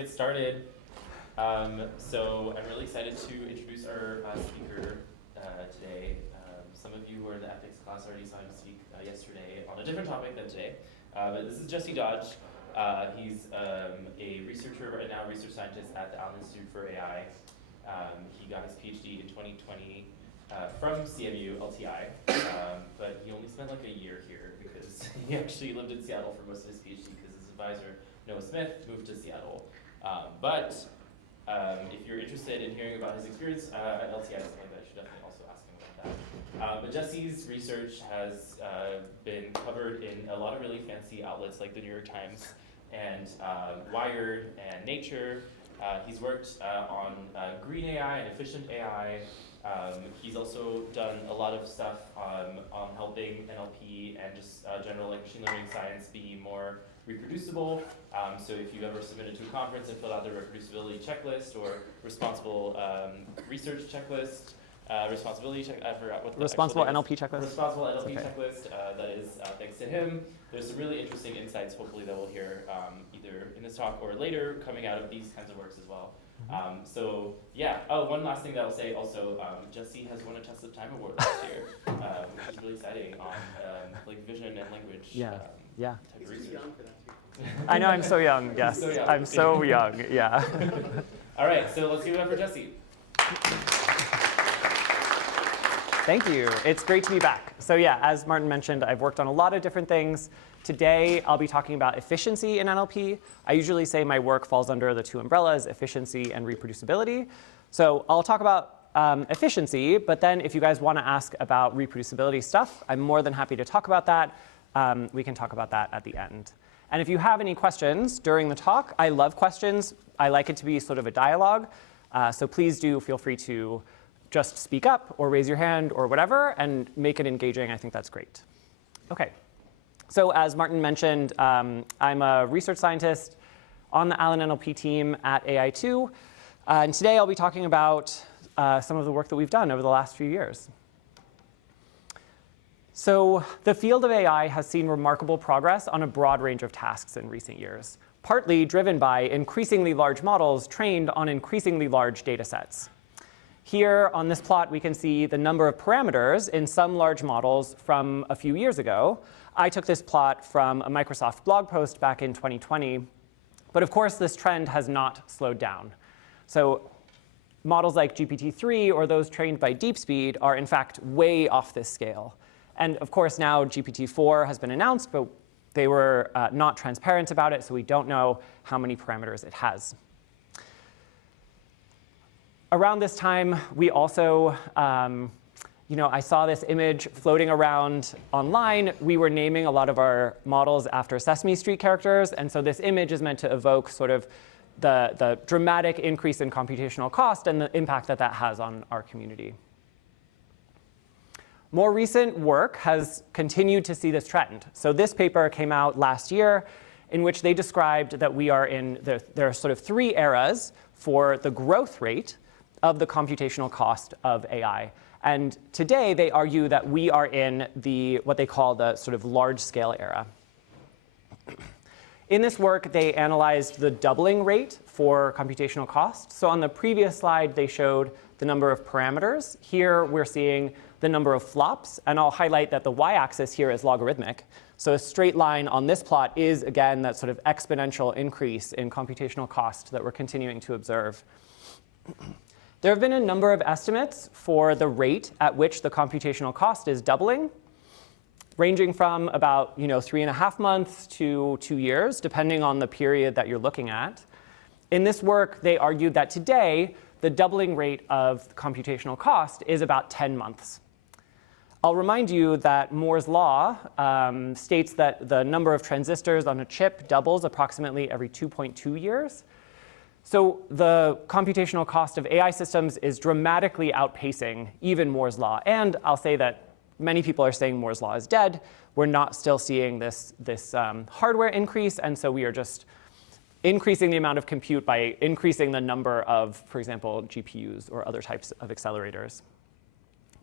Get started. So I'm really excited to introduce our speaker today. Some of you who are in the ethics class already saw him speak yesterday on a different topic than today. But this is Jesse Dodge. He's a researcher right now, research scientist at the Allen Institute for AI. He got his PhD in 2020 from CMU LTI, but he only spent like a year here because he actually lived in Seattle for most of his PhD because his advisor, Noah Smith, moved to Seattle. But if you're interested in hearing about his experience at LTI, I should definitely also ask him about that. But Jesse's research has been covered in a lot of really fancy outlets like the New York Times and Wired and Nature. He's worked on green AI and efficient AI. He's also done a lot of stuff on helping NLP and just general like machine learning science be more reproducible. So if you've ever submitted to a conference and filled out the reproducibility checklist or responsible research checklist, responsibility check, I forgot what the responsible NLP checklist. Responsible NLP checklist, that is thanks to him. There's some really interesting insights, hopefully, that we'll hear either in this talk or later coming out of these kinds of works as well. So yeah, one last thing that I'll say also, Jesse has won a Test of Time Award last year, which is really exciting on like vision and language. Yeah. Type of research. I know, I'm so young, yes. So young. I'm so young, yeah. All right, so let's give it up for Jesse. Thank you. It's great to be back. So yeah, as Martin mentioned, I've worked on a lot of different things. Today, I'll be talking about efficiency in NLP. I usually say my work falls under the two umbrellas, efficiency and reproducibility. So I'll talk about efficiency, but then if you guys want to ask about reproducibility stuff, I'm more than happy to talk about that. We can talk about that at the end. And if you have any questions during the talk, I love questions. I like it to be sort of a dialogue. So please do feel free to just speak up or raise your hand or whatever and make it engaging. I think that's great. OK. So as Martin mentioned, I'm a research scientist on the Allen NLP team at AI2. And today I'll be talking about some of the work that we've done over the last few years. So the field of AI has seen remarkable progress on a broad range of tasks in recent years, partly driven by increasingly large models trained on increasingly large data sets. Here on this plot, we can see the number of parameters in some large models from a few years ago. I took this plot from a Microsoft blog post back in 2020. But of course, this trend has not slowed down. So models like GPT-3 or those trained by DeepSpeed are, in fact, way off this scale. And of course, now GPT-4 has been announced, but they were not transparent about it, so we don't know how many parameters it has. Around this time, we also, I saw this image floating around online. We were naming a lot of our models after Sesame Street characters. And so this image is meant to evoke sort of the dramatic increase in computational cost and the impact that that has on our community. More recent work has continued to see this trend. So this paper came out last year in which they described that we are in, there are sort of three eras for the growth rate of the computational cost of AI. And today, they argue that we are in what they call the sort of large-scale era. In this work, they analyzed the doubling rate for computational cost. So on the previous slide, they showed the number of parameters. Here, we're seeing the number of flops. And I'll highlight that the y-axis here is logarithmic. So a straight line on this plot is, again, that sort of exponential increase in computational cost that we're continuing to observe. There have been a number of estimates for the rate at which the computational cost is doubling, ranging from about 3.5 months to 2 years, depending on the period that you're looking at. In this work, they argued that today, the doubling rate of computational cost is about 10 months. I'll remind you that Moore's law states that the number of transistors on a chip doubles approximately every 2.2 years. So the computational cost of AI systems is dramatically outpacing even Moore's law. And I'll say that many people are saying Moore's law is dead. We're not still seeing this hardware increase. And so we are just increasing the amount of compute by increasing the number of, for example, GPUs or other types of accelerators.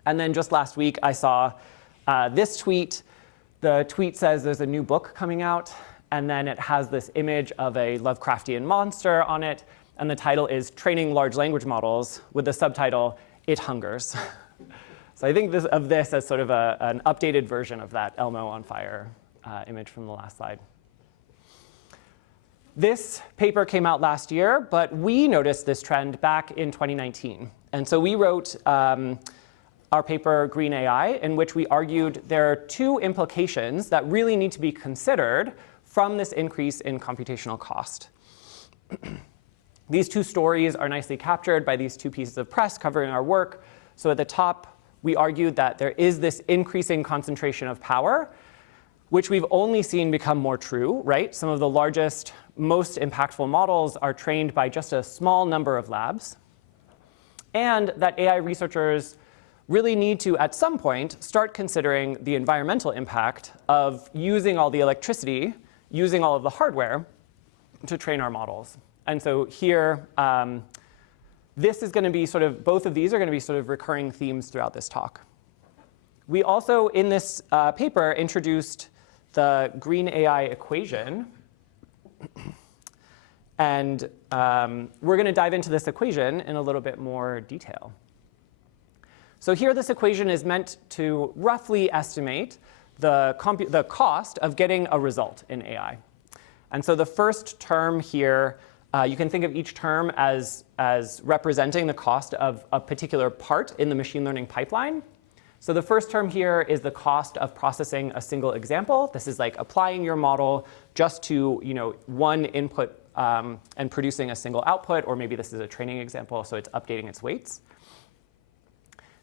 And then just last week, I saw this tweet. The tweet says there's a new book coming out and then it has this image of a Lovecraftian monster on it, and the title is Training Large Language Models with the subtitle, It Hungers. So I think of this as sort of an updated version of that Elmo on fire image from the last slide. This paper came out last year, but we noticed this trend back in 2019. And so we wrote our paper, Green AI, in which we argued there are two implications that really need to be considered from this increase in computational cost. These two stories are nicely captured by these two pieces of press covering our work. So at the top, we argued that there is this increasing concentration of power, which we've only seen become more true, right? Some of the largest, most impactful models are trained by just a small number of labs. And that AI researchers really need to, at some point, start considering the environmental impact of using all the electricity, using all of the hardware to train our models. And so here, this is going to be sort of, both of these are going to be sort of recurring themes throughout this talk. We also, in this paper, introduced the Green AI equation. And we're going to dive into this equation in a little bit more detail. So here, this equation is meant to roughly estimate the cost of getting a result in AI. And so the first term here, you can think of each term as representing the cost of a particular part in the machine learning pipeline. So the first term here is the cost of processing a single example. This is like applying your model just to one input and producing a single output, or maybe this is a training example, so it's updating its weights.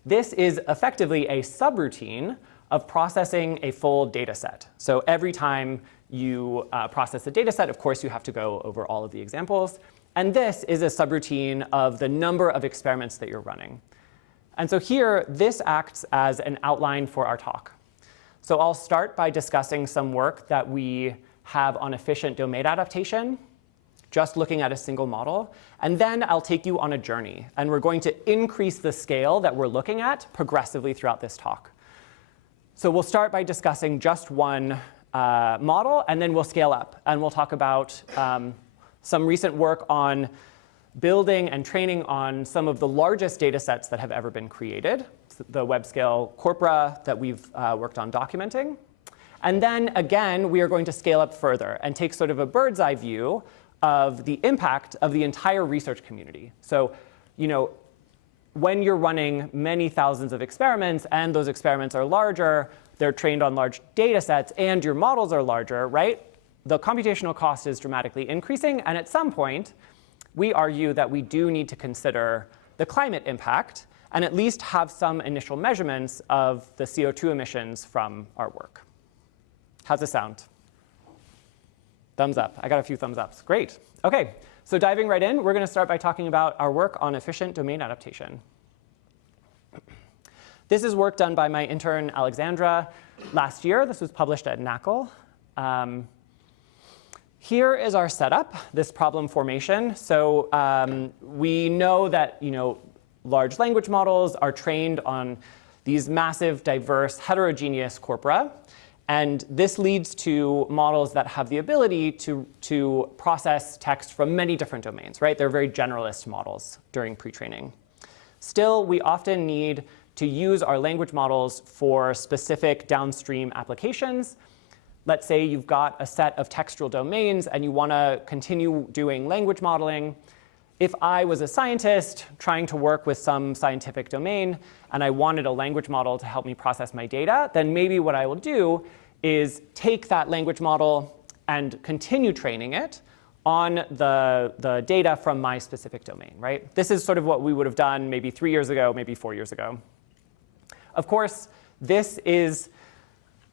This is effectively a subroutine of processing a full data set. So every time you process a data set, of course, you have to go over all of the examples. And this is a subroutine of the number of experiments that you're running. And so here, this acts as an outline for our talk. So I'll start by discussing some work that we have on efficient domain adaptation, just looking at a single model. And then I'll take you on a journey. And we're going to increase the scale that we're looking at progressively throughout this talk. So we'll start by discussing just one model, and then we'll scale up. And we'll talk about some recent work on building and training on some of the largest data sets that have ever been created, the web scale corpora that we've worked on documenting. And then again, we are going to scale up further and take sort of a bird's eye view of the impact of the entire research community. So, when you're running many thousands of experiments and those experiments are larger, they're trained on large data sets, and your models are larger, right? The computational cost is dramatically increasing, and at some point, we argue that we do need to consider the climate impact and at least have some initial measurements of the CO2 emissions from our work. How's this sound? Thumbs up. I got a few thumbs ups. Great. OK, so diving right in, we're going to start by talking about our work on efficient domain adaptation. This is work done by my intern, Alexandra, last year. This was published at NACL. Here is our setup, this problem formation. So we know that large language models are trained on these massive, diverse, heterogeneous corpora. And this leads to models that have the ability to process text from many different domains, right? They're very generalist models during pre-training. Still, we often need to use our language models for specific downstream applications. Let's say you've got a set of textual domains and you want to continue doing language modeling. If I was a scientist trying to work with some scientific domain and I wanted a language model to help me process my data, then maybe what I will do is take that language model and continue training it on the data from my specific domain, right? This is sort of what we would have done maybe 3 years ago, maybe 4 years ago. Of course, this is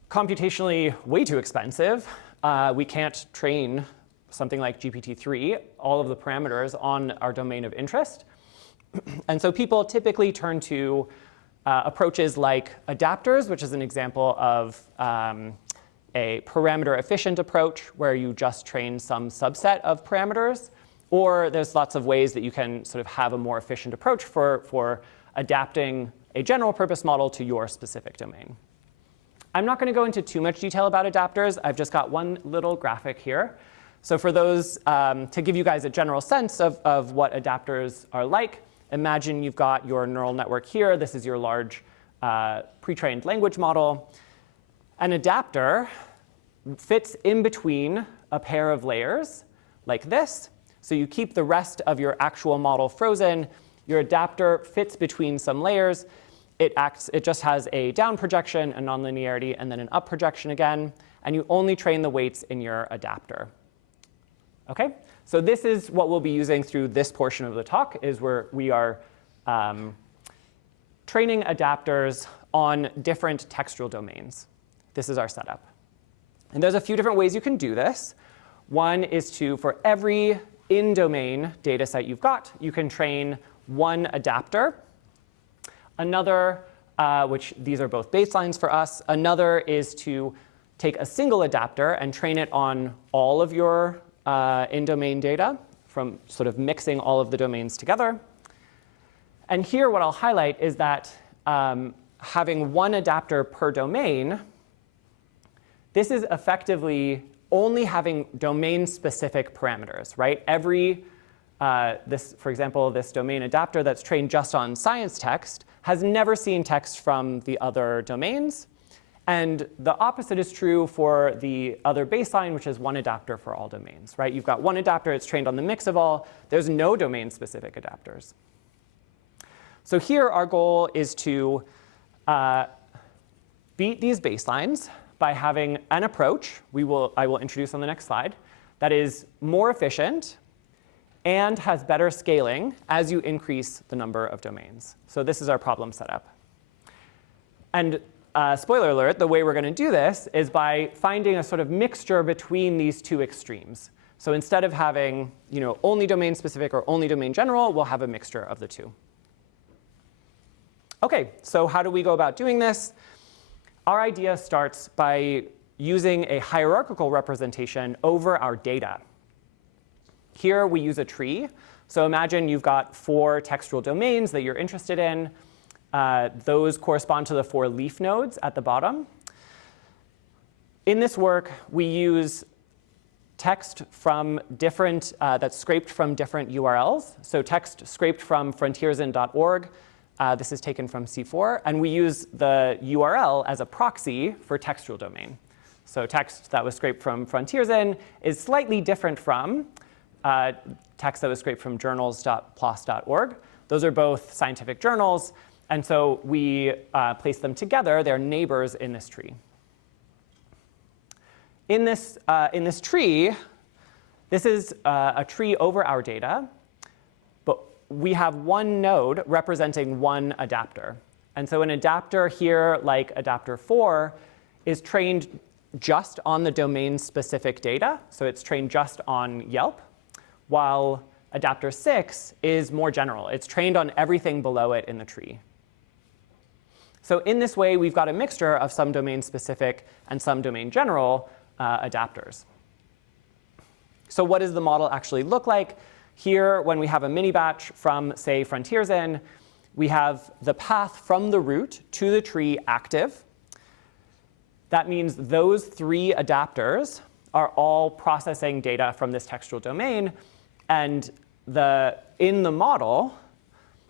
computationally way too expensive. We can't train something like GPT-3, all of the parameters on our domain of interest. And so people typically turn to approaches like adapters, which is an example of a parameter-efficient approach where you just train some subset of parameters. Or there's lots of ways that you can sort of have a more efficient approach for adapting a general purpose model to your specific domain. I'm not going to go into too much detail about adapters. I've just got one little graphic here. So for those, to give you guys a general sense of what adapters are like, imagine you've got your neural network here. This is your large pre-trained language model. An adapter fits in between a pair of layers like this. So you keep the rest of your actual model frozen. Your adapter fits between some layers. It just has a down projection, a nonlinearity, and then an up projection again. And you only train the weights in your adapter. OK? So this is what we'll be using through this portion of the talk, is where we are training adapters on different textual domains. This is our setup. And there's a few different ways you can do this. One is to, for every in-domain data set you've got, you can train one adapter. Another, which these are both baselines for us, another is to take a single adapter and train it on all of your in-domain data, from sort of mixing all of the domains together. And here what I'll highlight is that having one adapter per domain, this is effectively only having domain-specific parameters, right? Every, for example, this domain adapter that's trained just on science text has never seen text from the other domains. And the opposite is true for the other baseline, which is one adapter for all domains, right? You've got one adapter, it's trained on the mix of all. There's no domain-specific adapters. So here our goal is to beat these baselines by having an approach I will introduce on the next slide that is more efficient and has better scaling as you increase the number of domains. So this is our problem setup. And spoiler alert, the way we're going to do this is by finding a sort of mixture between these two extremes. So instead of having only domain specific or only domain general, we'll have a mixture of the two. OK, so how do we go about doing this? Our idea starts by using a hierarchical representation over our data. Here we use a tree. So imagine you've got 4 textual domains that you're interested in. Those correspond to the 4 leaf nodes at the bottom. In this work, we use text from different, that's scraped from different URLs. So text scraped from frontiersin.org. This is taken from C4. And we use the URL as a proxy for textual domain. So text that was scraped from frontiersin is slightly different from text that was scraped from journals.plos.org. Those are both scientific journals. And so we place them together. They're neighbors in this tree. In this tree, this is a tree over our data. But we have one node representing one adapter. And so an adapter here, like adapter 4, is trained just on the domain-specific data. So it's trained just on Yelp, while adapter 6 is more general. It's trained on everything below it in the tree. So in this way, we've got a mixture of some domain-specific and some domain-general adapters. So what does the model actually look like? Here, when we have a mini batch from, say, frontiersin, we have the path from the root to the tree active. That means those 3 adapters are all processing data from this textual domain. And in the model,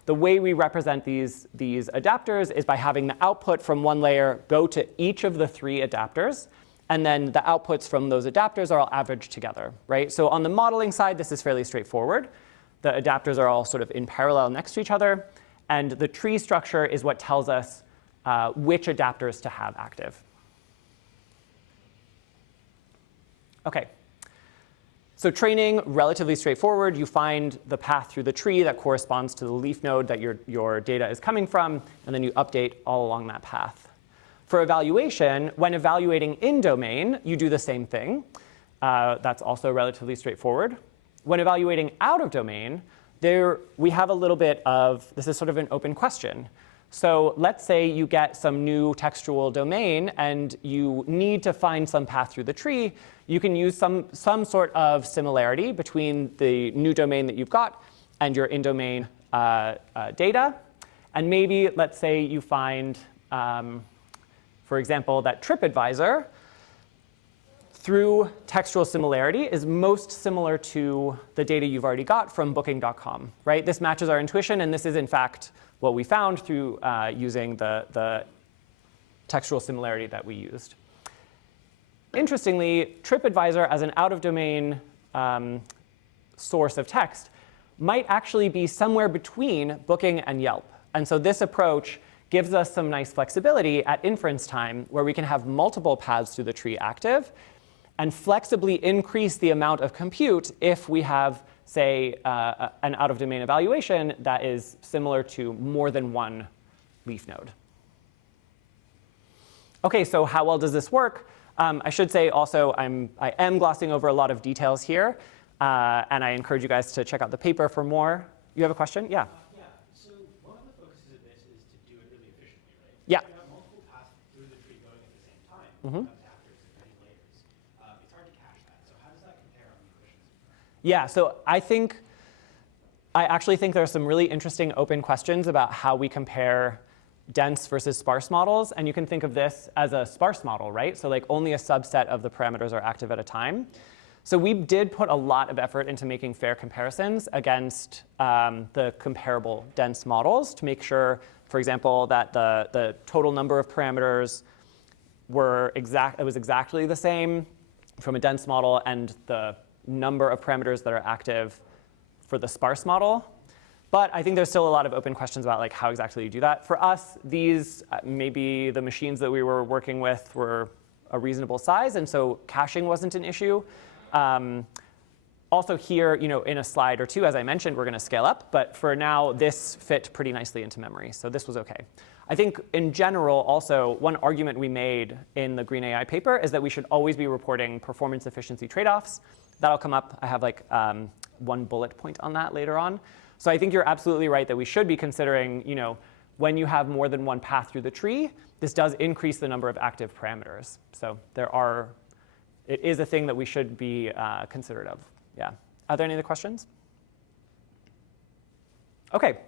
the way we represent these adapters is by having the output from one layer go to each of the 3 adapters. And then the outputs from those adapters are all averaged together, right? So on the modeling side, this is fairly straightforward. The adapters are all sort of in parallel next to each other. And the tree structure is what tells us which adapters to have active. OK. So training, relatively straightforward. You find the path through the tree that corresponds to the leaf node that your data is coming from. And then you update all along that path. For evaluation, when evaluating in domain, you do the same thing. That's also relatively straightforward. When evaluating out of domain, we have a little bit of, this is sort of an open question. So let's say you get some new textual domain, and you need to find some path through the tree. You can use some sort of similarity between the new domain that you've got and your in-domain data. And maybe, let's say you find, for example, that TripAdvisor, through textual similarity, is most similar to the data you've already got from booking.com, right? This matches our intuition, and this is, in fact, what we found through using the textual similarity that we used. Interestingly, TripAdvisor as an out-of-domain source of text might actually be somewhere between Booking and Yelp. And so this approach gives us some nice flexibility at inference time where we can have multiple paths through the tree active and flexibly increase the amount of compute if we have, say, an out-of-domain evaluation that is similar to more than one leaf node. OK, so how well does this work? I should say also I am glossing over a lot of details here. And I encourage you guys to check out the paper for more. You have a question? Yeah. Yeah. So one of the focuses of this is to do it really efficiently, right? Yeah. If you have multiple paths through the tree going at the same time, adapters and many layers, it's hard to cache that. So how does that compare on the efficiency? Yeah, so I actually think there are some really interesting open questions about how we compare dense versus sparse models. And you can think of this as a sparse model, right? So like only a subset of the parameters are active at a time. So we did put a lot of effort into making fair comparisons against the comparable dense models to make sure, for example, that the total number of parameters was exactly the same from a dense model and the number of parameters that are active for the sparse model. But I think there's still a lot of open questions about like how exactly you do that. For us, these maybe the machines that we were working with were a reasonable size, and so caching wasn't an issue. Also here, in a slide or two, as I mentioned, we're going to scale up. But for now, this fit pretty nicely into memory. So this was OK. I think in general, also, one argument we made in the Green AI paper is that we should always be reporting performance efficiency trade-offs. That'll come up. I have like one bullet point on that later on. So I think you're absolutely right that we should be considering, when you have more than one path through the tree, this does increase the number of active parameters. So it is a thing that we should be considerate of. Yeah. Are there any other questions? OK.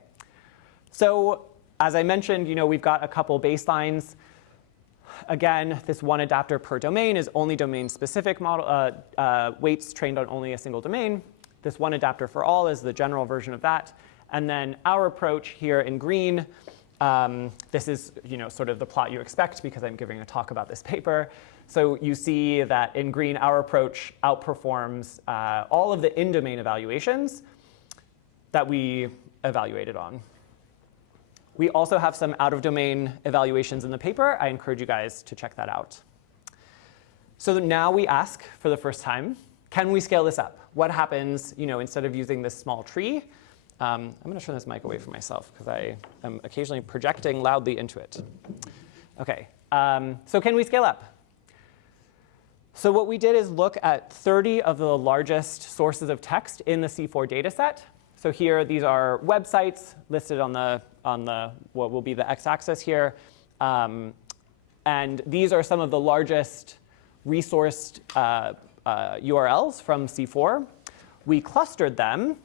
So as I mentioned, we've got a couple baselines. Again, this one adapter per domain is only domain-specific model weights trained on only a single domain. This one adapter for all is the general version of that. And then our approach here in green, this is sort of the plot you expect because I'm giving a talk about this paper. So you see that in green, our approach outperforms all of the in-domain evaluations that we evaluated on. We also have some out-of-domain evaluations in the paper. I encourage you guys to check that out. So now we ask for the first time, can we scale this up? What happens instead of using this small tree? I'm going to turn this mic away from myself because I am occasionally projecting loudly into it. OK, so can we scale up? So what we did is look at 30 of the largest sources of text in the C4 data set. So here, these are websites listed on the what will be the x-axis here. And these are some of the largest resourced URLs from C4. We clustered them,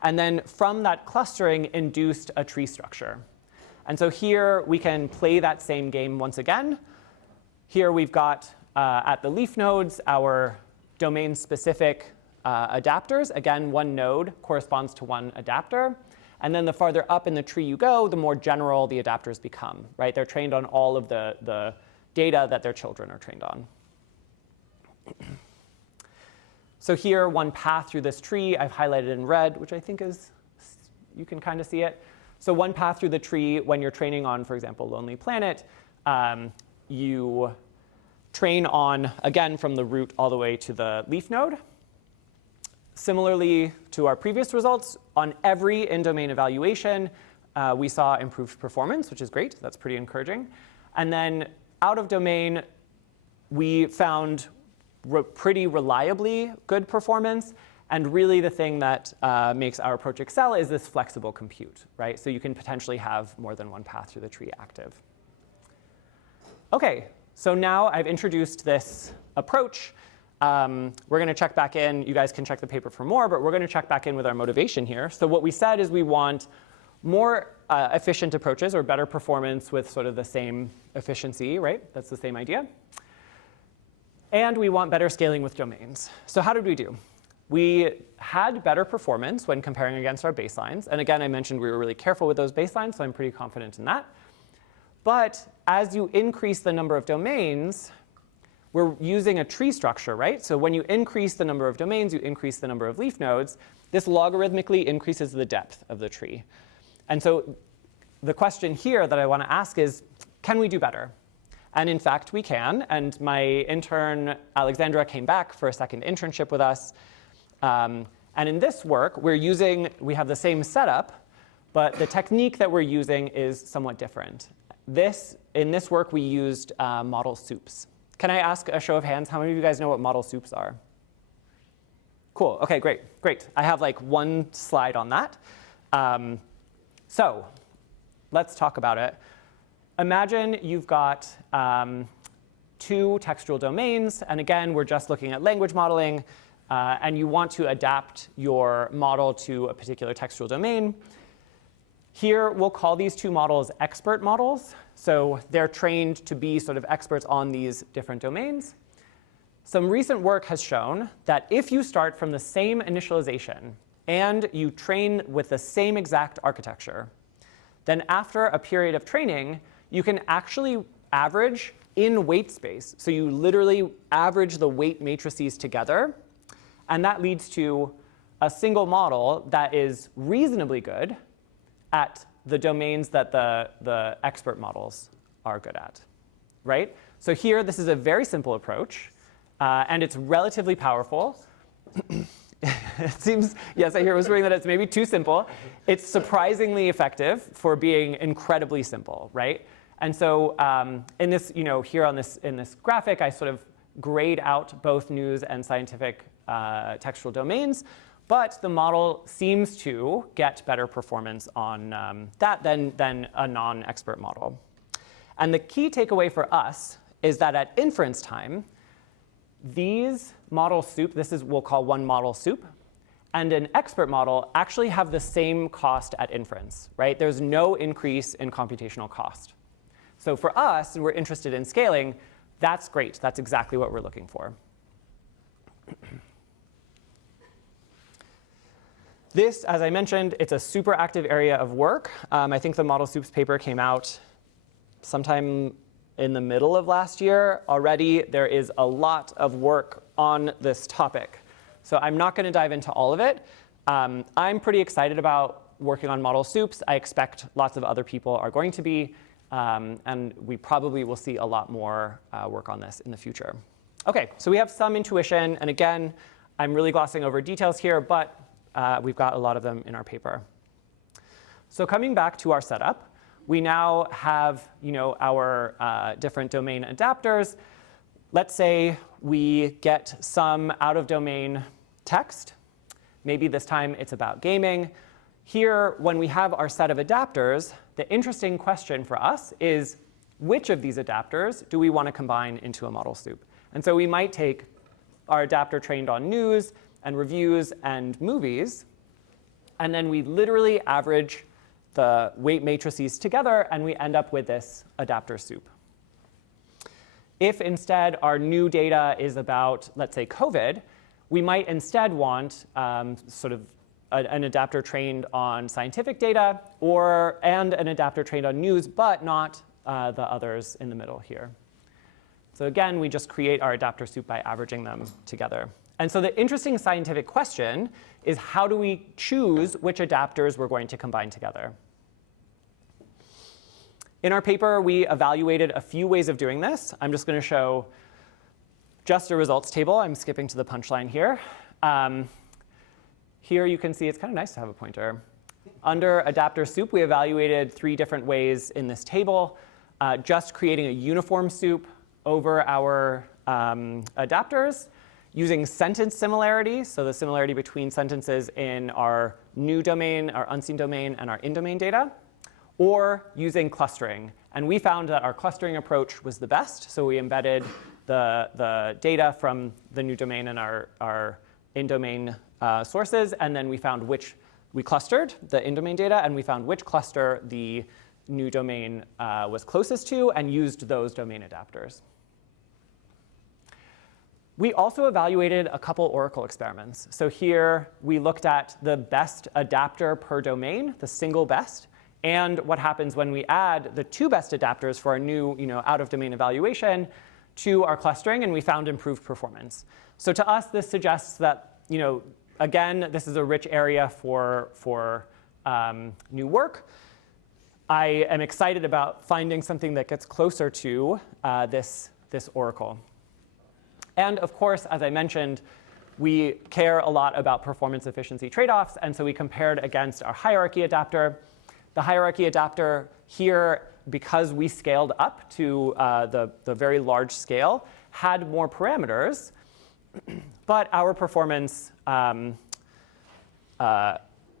and then from that clustering, induced a tree structure. And so here, we can play that same game once again. Here, we've got at the leaf nodes, our domain-specific adapters. Again, one node corresponds to one adapter. And then the farther up in the tree you go, the more general the adapters become, right? They're trained on all of the data that their children are trained on. So here, one path through this tree I've highlighted in red, which I think is, you can kind of see it. So one path through the tree, when you're training on, for example, Lonely Planet, you train on, again, from the root all the way to the leaf node. Similarly to our previous results, on every in-domain evaluation, we saw improved performance, which is great. That's pretty encouraging. And then out of domain, we found pretty reliably good performance. And really the thing that makes our approach excel is this flexible compute, right? So you can potentially have more than one path through the tree active. OK, so now I've introduced this approach. We're going to check back in. You guys can check the paper for more, but we're going to check back in with our motivation here. So what we said is we want more efficient approaches or better performance with sort of the same efficiency, right? That's the same idea. And we want better scaling with domains. So how did we do? We had better performance when comparing against our baselines. And again, I mentioned we were really careful with those baselines, so I'm pretty confident in that. But as you increase the number of domains, we're using a tree structure, right? So when you increase the number of domains, you increase the number of leaf nodes. This logarithmically increases the depth of the tree. And so the question here that I want to ask is, can we do better? And in fact, we can. And my intern, Alexandra, came back for a second internship with us. And in this work, we have the same setup, but the technique that we're using is somewhat different. In this work, we used model soups. Can I ask a show of hands? How many of you guys know what model soups are? Cool. OK, great. I have like one slide on that. So let's talk about it. Imagine you've got 2 textual domains. And again, we're just looking at language modeling. And you want to adapt your model to a particular textual domain. Here, we'll call these 2 models expert models. So they're trained to be sort of experts on these different domains. Some recent work has shown that if you start from the same initialization and you train with the same exact architecture, then after a period of training, you can actually average in weight space. So you literally average the weight matrices together. And that leads to a single model that is reasonably good at the domains that the expert models are good at, right? So here, this is a very simple approach. And it's relatively powerful. It seems, yes, I hear whispering that it's maybe too simple. It's surprisingly effective for being incredibly simple, right? And so in this, here in this graphic, I sort of grayed out both news and scientific textual domains. But the model seems to get better performance on that than a non-expert model. And the key takeaway for us is that at inference time, these model soup, we'll call one model soup, and an expert model actually have the same cost at inference, right? There's no increase in computational cost. So for us, and we're interested in scaling, that's great. That's exactly what we're looking for. This, as I mentioned, it's a super active area of work. I think the model soups paper came out sometime in the middle of last year. Already, there is a lot of work on this topic. So I'm not going to dive into all of it. I'm pretty excited about working on model soups. I expect lots of other people are going to be. And we probably will see a lot more work on this in the future. OK, so we have some intuition. And again, I'm really glossing over details here. But we've got a lot of them in our paper. So coming back to our setup, we now have our different domain adapters. Let's say we get some out-of-domain text. Maybe this time it's about gaming. Here, when we have our set of adapters, the interesting question for us is, which of these adapters do we want to combine into a model soup? And so we might take our adapter trained on news and reviews and movies, and then we literally average the weight matrices together, and we end up with this adapter soup. If instead our new data is about, let's say, COVID, we might instead want sort of an adapter trained on scientific data and an adapter trained on news, but not the others in the middle here. So again, we just create our adapter soup by averaging them together. And so the interesting scientific question is, how do we choose which adapters we're going to combine together? In our paper, we evaluated a few ways of doing this. I'm just going to show just a results table. I'm skipping to the punchline here. Here you can see it's kind of nice to have a pointer. Under adapter soup, we evaluated 3 different ways in this table, just creating a uniform soup over our adapters, using sentence similarity, so the similarity between sentences in our new domain, our unseen domain, and our in-domain data, or using clustering. And we found that our clustering approach was the best, so we embedded the data from the new domain and our in-domain sources, and then we found which we clustered the in-domain data, and we found which cluster the new domain was closest to and used those domain adapters. We also evaluated a couple Oracle experiments. So here we looked at the best adapter per domain, the single best, and what happens when we add the two best adapters for our new out-of-domain evaluation to our clustering, and we found improved performance. So to us, this suggests that, again, this is a rich area for new work. I am excited about finding something that gets closer to this Oracle. And of course, as I mentioned, we care a lot about performance efficiency trade-offs, and so we compared against our hierarchy adapter. The hierarchy adapter here, because we scaled up to the very large scale, had more parameters, but our performance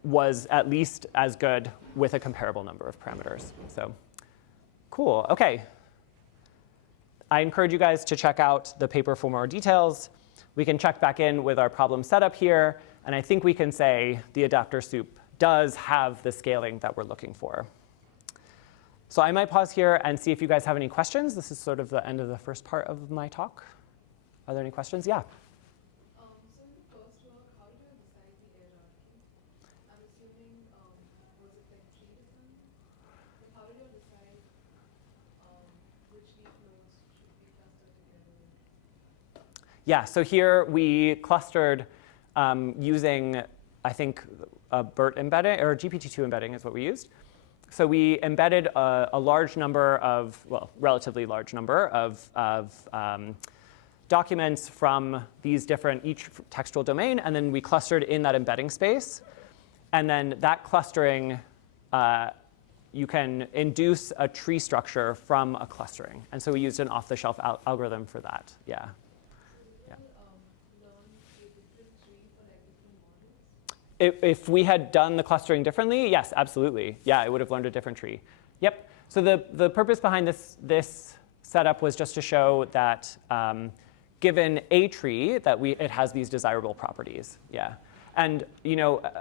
was at least as good with a comparable number of parameters. So cool. OK. I encourage you guys to check out the paper for more details. We can check back in with our problem setup here. And I think we can say the adapter soup does have the scaling that we're looking for. So I might pause here and see if you guys have any questions. This is sort of the end of the first part of my talk. Are there any questions? Yeah. So in the first work, how did you decide the hierarchy? I'm assuming, was it like 3 different? Like how did you decide which leaf nodes should be clustered together? Yeah, so here we clustered using, I think, a BERT embedding, or GPT-2 embedding is what we used. So we embedded a large number of, well, relatively large number of documents from these different, each textual domain, and then we clustered in that embedding space. And then that clustering, you can induce a tree structure from a clustering. And so we used an off-the-shelf algorithm for that, yeah. If we had done the clustering differently, yes, absolutely. Yeah, it would have learned a different tree. Yep. So the purpose behind this setup was just to show that given a tree, that it has these desirable properties. Yeah. And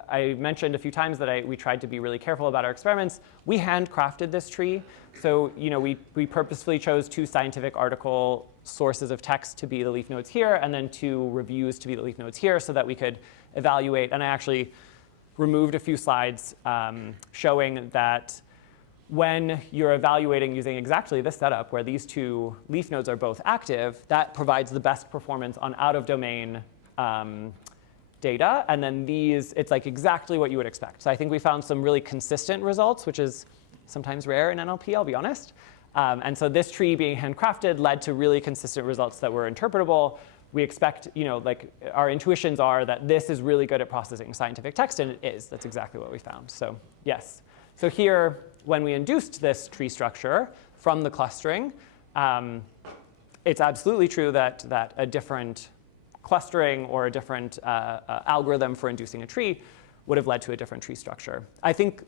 I mentioned a few times that we tried to be really careful about our experiments. We handcrafted this tree. So we purposefully chose 2 scientific article sources of text to be the leaf nodes here, and then 2 reviews to be the leaf nodes here, so that we could evaluate. And I actually removed a few slides showing that when you're evaluating using exactly this setup, where these 2 leaf nodes are both active, that provides the best performance on out-of-domain data. And then it's like exactly what you would expect. So I think we found some really consistent results, which is sometimes rare in NLP, I'll be honest. And so this tree being handcrafted led to really consistent results that were interpretable. We expect, like our intuitions are that this is really good at processing scientific text, and it is. That's exactly what we found. So yes. So here, when we induced this tree structure from the clustering, it's absolutely true that a different clustering or a different algorithm for inducing a tree would have led to a different tree structure. I think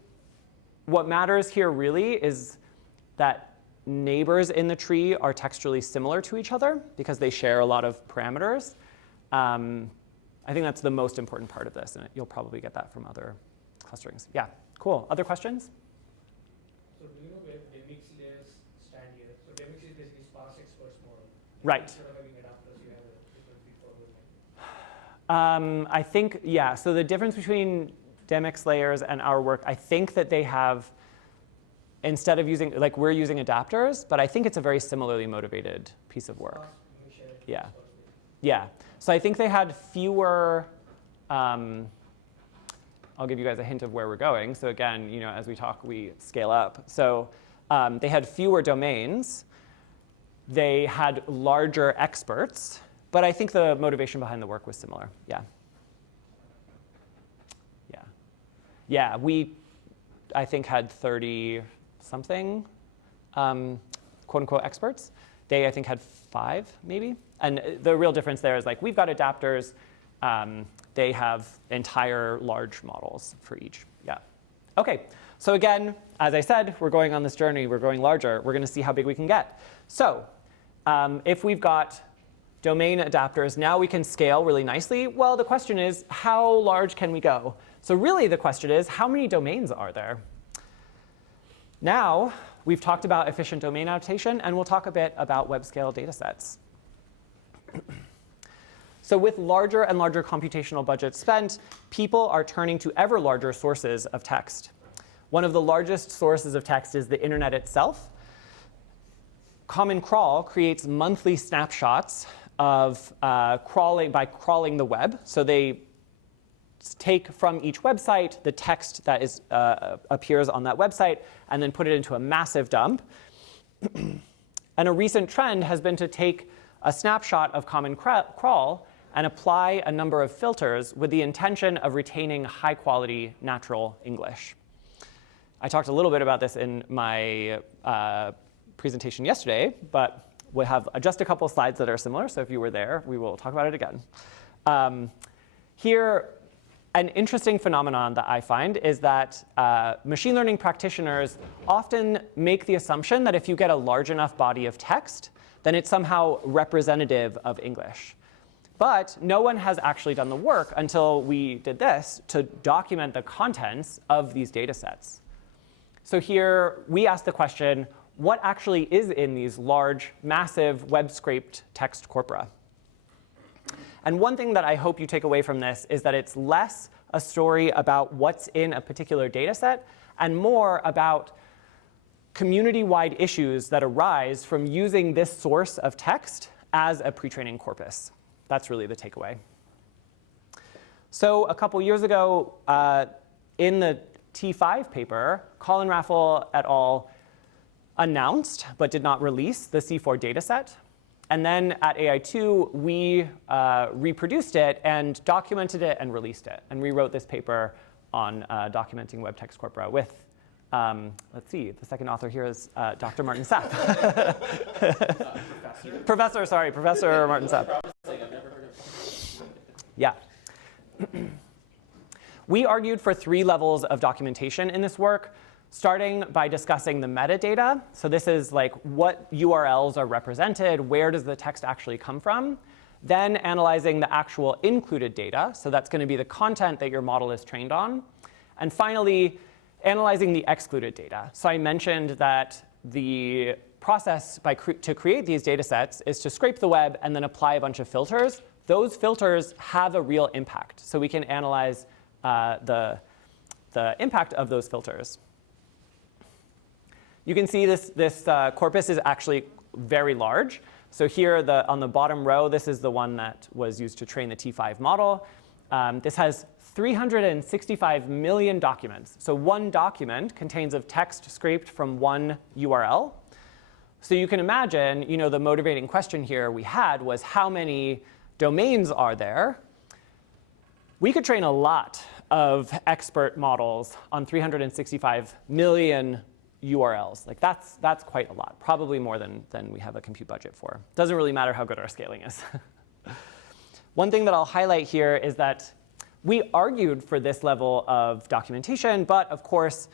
what matters here really is that neighbors in the tree are textually similar to each other because they share a lot of parameters. I think that's the most important part of this, and you'll probably get that from other clusterings. Yeah, cool. Other questions? So do you know where Demix layers stand here? So Demix is basically sparse experts model. Right. Instead of having adapters, you have a different feed-forward line. I think, yeah, so the difference between Demix layers and our work, I think that they have, instead of using, like we're using adapters, but I think it's a very similarly motivated piece of work. Yeah. Yeah. So I think they had fewer, I'll give you guys a hint of where we're going. So again, as we talk, we scale up. So they had fewer domains. They had larger experts, but I think the motivation behind the work was similar. Yeah. Yeah. Yeah, we, I think, had 30-something quote-unquote experts. They, I think, had 5, maybe. And the real difference there is, like, we've got adapters. They have entire large models for each. Yeah. OK. So again, as I said, we're going on this journey. We're going larger. We're going to see how big we can get. So if we've got domain adapters, now we can scale really nicely. Well, the question is, how large can we go? So really the question is, how many domains are there? Now, we've talked about efficient domain adaptation, and we'll talk a bit about web-scale data sets. So with larger and larger computational budgets spent, people are turning to ever larger sources of text. One of the largest sources of text is the internet itself. Common Crawl creates monthly snapshots of crawling the web. So they take from each website the text that is, appears on that website and then put it into a massive dump. And a recent trend has been to take a snapshot of Common Crawl and apply a number of filters with the intention of retaining high-quality natural English. I talked a little bit about this in my presentation yesterday, but we'll have just a couple slides that are similar. So if you were there, we will talk about it again. Here, an interesting phenomenon that I find is that machine learning practitioners often make the assumption that if you get a large enough body of text, then it's somehow representative of English. But no one has actually done the work until we did this to document the contents of these data sets. So here we ask the question, what actually is in these large, massive, web-scraped text corpora? And one thing that I hope you take away from this is that it's less a story about what's in a particular data set and more about community-wide issues that arise from using this source of text as a pre-training corpus. That's really the takeaway. So a couple years ago, in the T5 paper, Colin Raffel et al. Announced, but did not release, the C4 dataset. And then at AI2, we reproduced it and documented it and released it, and rewrote this paper on documenting web text corpora with, let's see, the second author here is Dr. Martin Sapp. Professor Martin Sapp. Yeah. We argued for 3 levels of documentation in this work, starting by discussing the metadata. So this is like what URLs are represented, where does the text actually come from? Then analyzing the actual included data. So that's going to be the content that your model is trained on. And finally, analyzing the excluded data. So I mentioned that the process to create these data sets is to scrape the web and then apply a bunch of filters. Those filters have a real impact. So we can analyze the impact of those filters. You can see this corpus is actually very large. So here on the bottom row, this is the one that was used to train the T5 model. This has 365 million documents. So one document contains of text scraped from one URL. So you can imagine, the motivating question here we had was how many domains are there? We could train a lot of expert models on 365 million URLs. Like that's quite a lot, probably more than we have a compute budget for. Doesn't really matter how good our scaling is. One thing that I'll highlight here is that we argued for this level of documentation, but of course,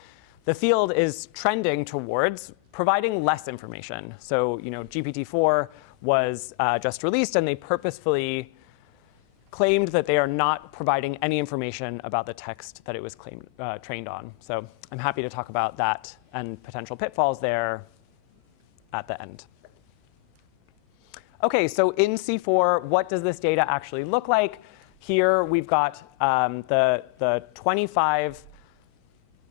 the field is trending towards providing less information. So GPT-4 was just released, and they purposefully claimed that they are not providing any information about the text that it was trained on. So I'm happy to talk about that and potential pitfalls there at the end. OK, so in C4, what does this data actually look like? Here we've got the 25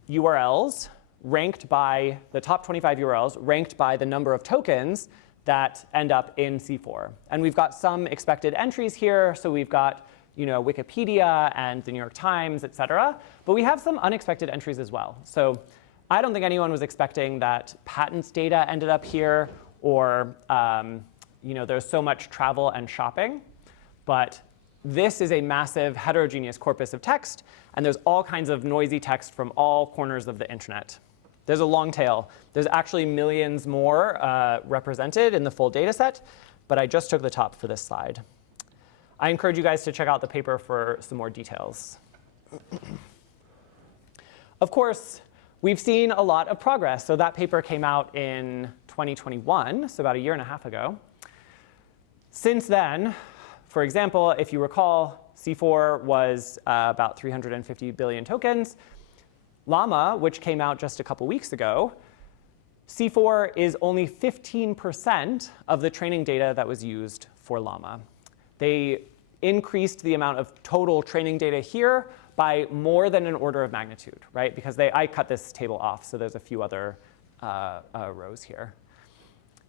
URLs ranked by the top 25 URLs ranked by the number of tokens that end up in C4. And we've got some expected entries here. So we've got Wikipedia and the New York Times, et cetera. But we have some unexpected entries as well. So I don't think anyone was expecting that patents data ended up here, or there's so much travel and shopping. But this is a massive heterogeneous corpus of text. And there's all kinds of noisy text from all corners of the internet. There's a long tail. There's actually millions more represented in the full data set, but I just took the top for this slide. I encourage you guys to check out the paper for some more details. Of course, we've seen a lot of progress. So that paper came out in 2021, so about a year and a half ago. Since then, for example, if you recall, C4 was about 350 billion tokens. Llama, which came out just a couple weeks ago, C4 is only 15% of the training data that was used for Llama. They increased the amount of total training data here by more than an order of magnitude, right? Because I cut this table off, so there's a few other rows here.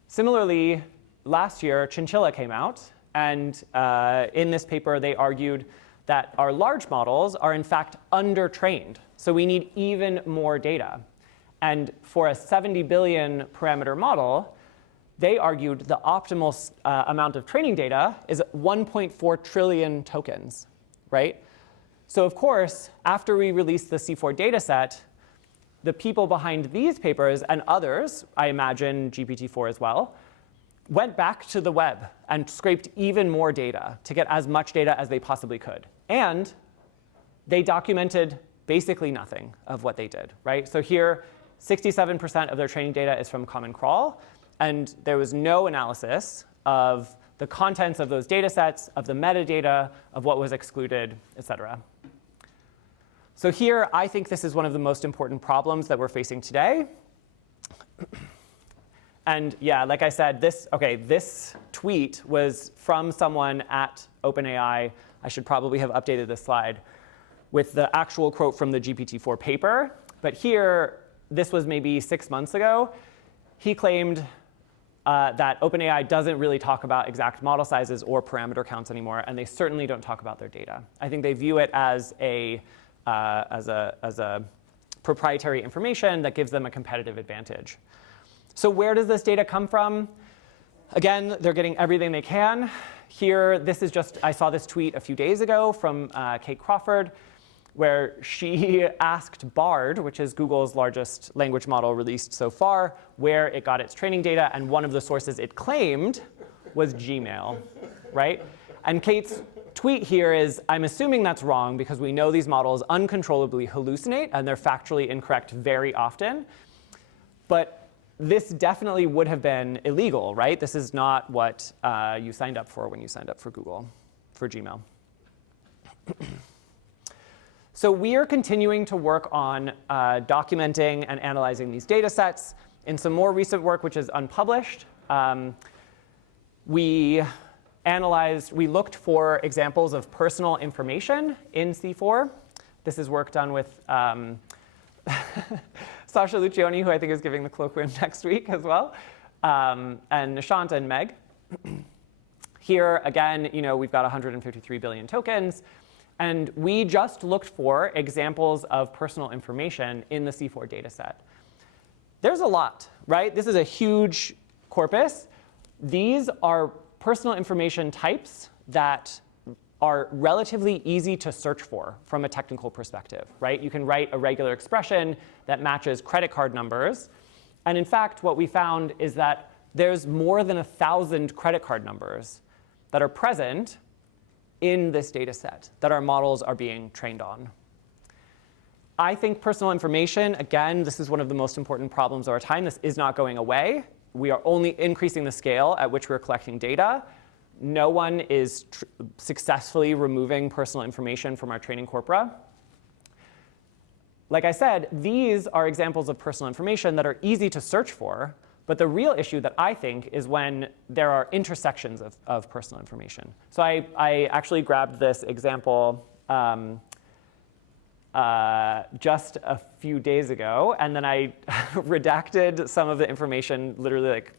Similarly, last year, Chinchilla came out, and in this paper, they argued that our large models are in fact undertrained, so we need even more data. And for a 70 billion parameter model, they argued the optimal amount of training data is 1.4 trillion tokens, right? So of course, after we released the C4 dataset, the people behind these papers and others, I imagine GPT-4 as well, went back to the web and scraped even more data to get as much data as they possibly could. And they documented basically nothing of what they did, right? So here, 67% of their training data is from Common Crawl, and there was no analysis of the contents of those data sets, of the metadata, of what was excluded, et cetera. So here, I think this is one of the most important problems that we're facing today. And yeah, like I said, this tweet was from someone at OpenAI. I should probably have updated this slide with the actual quote from the GPT-4 paper. But here, this was maybe 6 months ago. He claimed that OpenAI doesn't really talk about exact model sizes or parameter counts anymore, and they certainly don't talk about their data. I think they view it as a proprietary information that gives them a competitive advantage. So where does this data come from? Again, they're getting everything they can. Here, this is just, I saw this tweet a few days ago from Kate Crawford, where she asked Bard, which is Google's largest language model released so far, where it got its training data, and one of the sources it claimed was Gmail, right? And Kate's tweet here is, I'm assuming that's wrong because we know these models uncontrollably hallucinate and they're factually incorrect very often. But this definitely would have been illegal, right? This is not what you signed up for when you signed up for Google, for Gmail. So we are continuing to work on documenting and analyzing these data sets. In some more recent work, which is unpublished, we looked for examples of personal information in C4. This is work done with Sasha Lucioni, who I think is giving the Colloquium next week as well, and Nishant and Meg. Here, again, we've got 153 billion tokens. And we just looked for examples of personal information in the C4 dataset. There's a lot, right? This is a huge corpus. These are personal information types that are relatively easy to search for from a technical perspective, right? You can write a regular expression that matches credit card numbers. And in fact, what we found is that there's more than 1,000 credit card numbers that are present in this data set that our models are being trained on. I think personal information, again, this is one of the most important problems of our time. This is not going away. We are only increasing the scale at which we're collecting data. No one is successfully removing personal information from our training corpora. Like I said, these are examples of personal information that are easy to search for. But the real issue that I think is when there are intersections of personal information. So I actually grabbed this example just a few days ago, and then I redacted some of the information literally like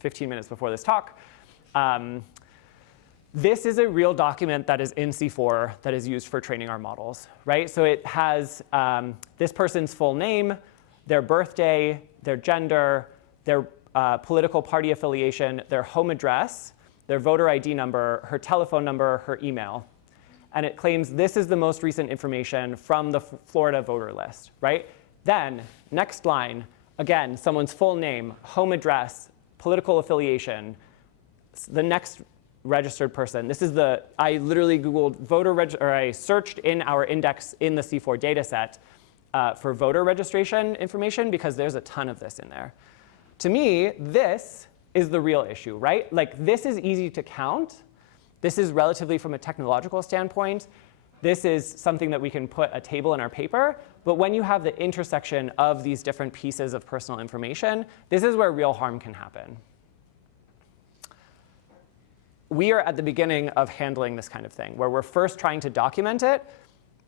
15 minutes before this talk. This is a real document that is in C4 that is used for training our models, right? So it has this person's full name, their birthday, their gender, their political party affiliation, their home address, their voter ID number, her telephone number, her email. And it claims this is the most recent information from the Florida voter list, right? Then, next line, again, someone's full name, home address, political affiliation, the next registered person. This is I literally Googled I searched in our index in the C4 data set for voter registration information because there's a ton of this in there. To me, this is the real issue, right? Like, this is easy to count. This is relatively from a technological standpoint. This is something that we can put a table in our paper. But when you have the intersection of these different pieces of personal information, this is where real harm can happen. We are at the beginning of handling this kind of thing, where we're first trying to document it.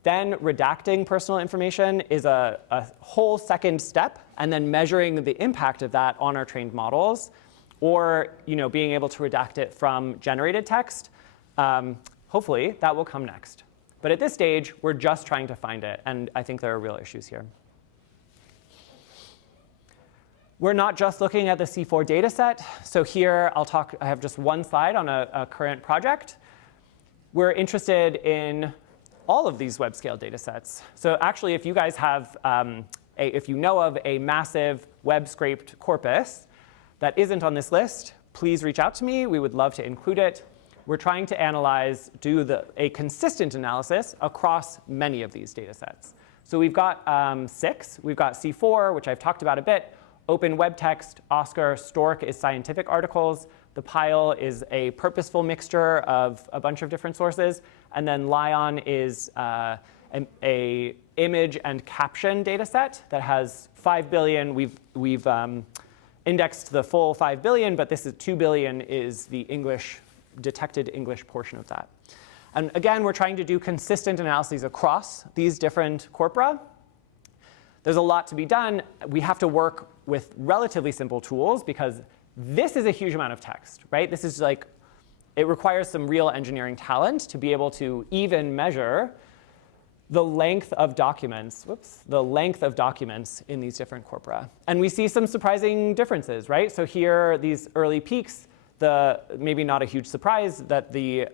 Then redacting personal information is a whole second step, and then measuring the impact of that on our trained models, or being able to redact it from generated text. Hopefully, that will come next. But at this stage, we're just trying to find it, and I think there are real issues here. We're not just looking at the C4 data set. So here, I have just one slide on a current project. We're interested in all of these web scale data sets. So actually, if you guys have, if you know of a massive web scraped corpus that isn't on this list, please reach out to me. We would love to include it. We're trying to analyze, a consistent analysis across many of these data sets. So we've got 6. We've got C4, which I've talked about a bit. Open web text, Oscar, Stork is scientific articles. The pile is a purposeful mixture of a bunch of different sources. And then Lion is an image and caption data set that has 5 billion. We've indexed the full 5 billion, but this is 2 billion is the detected English portion of that. And again, we're trying to do consistent analyses across these different corpora. There's a lot to be done. We have to work with relatively simple tools because this is a huge amount of text, right? This is it requires some real engineering talent to be able to even measure the length of documents, in these different corpora. And we see some surprising differences, right? So here, these early peaks, maybe not a huge surprise that the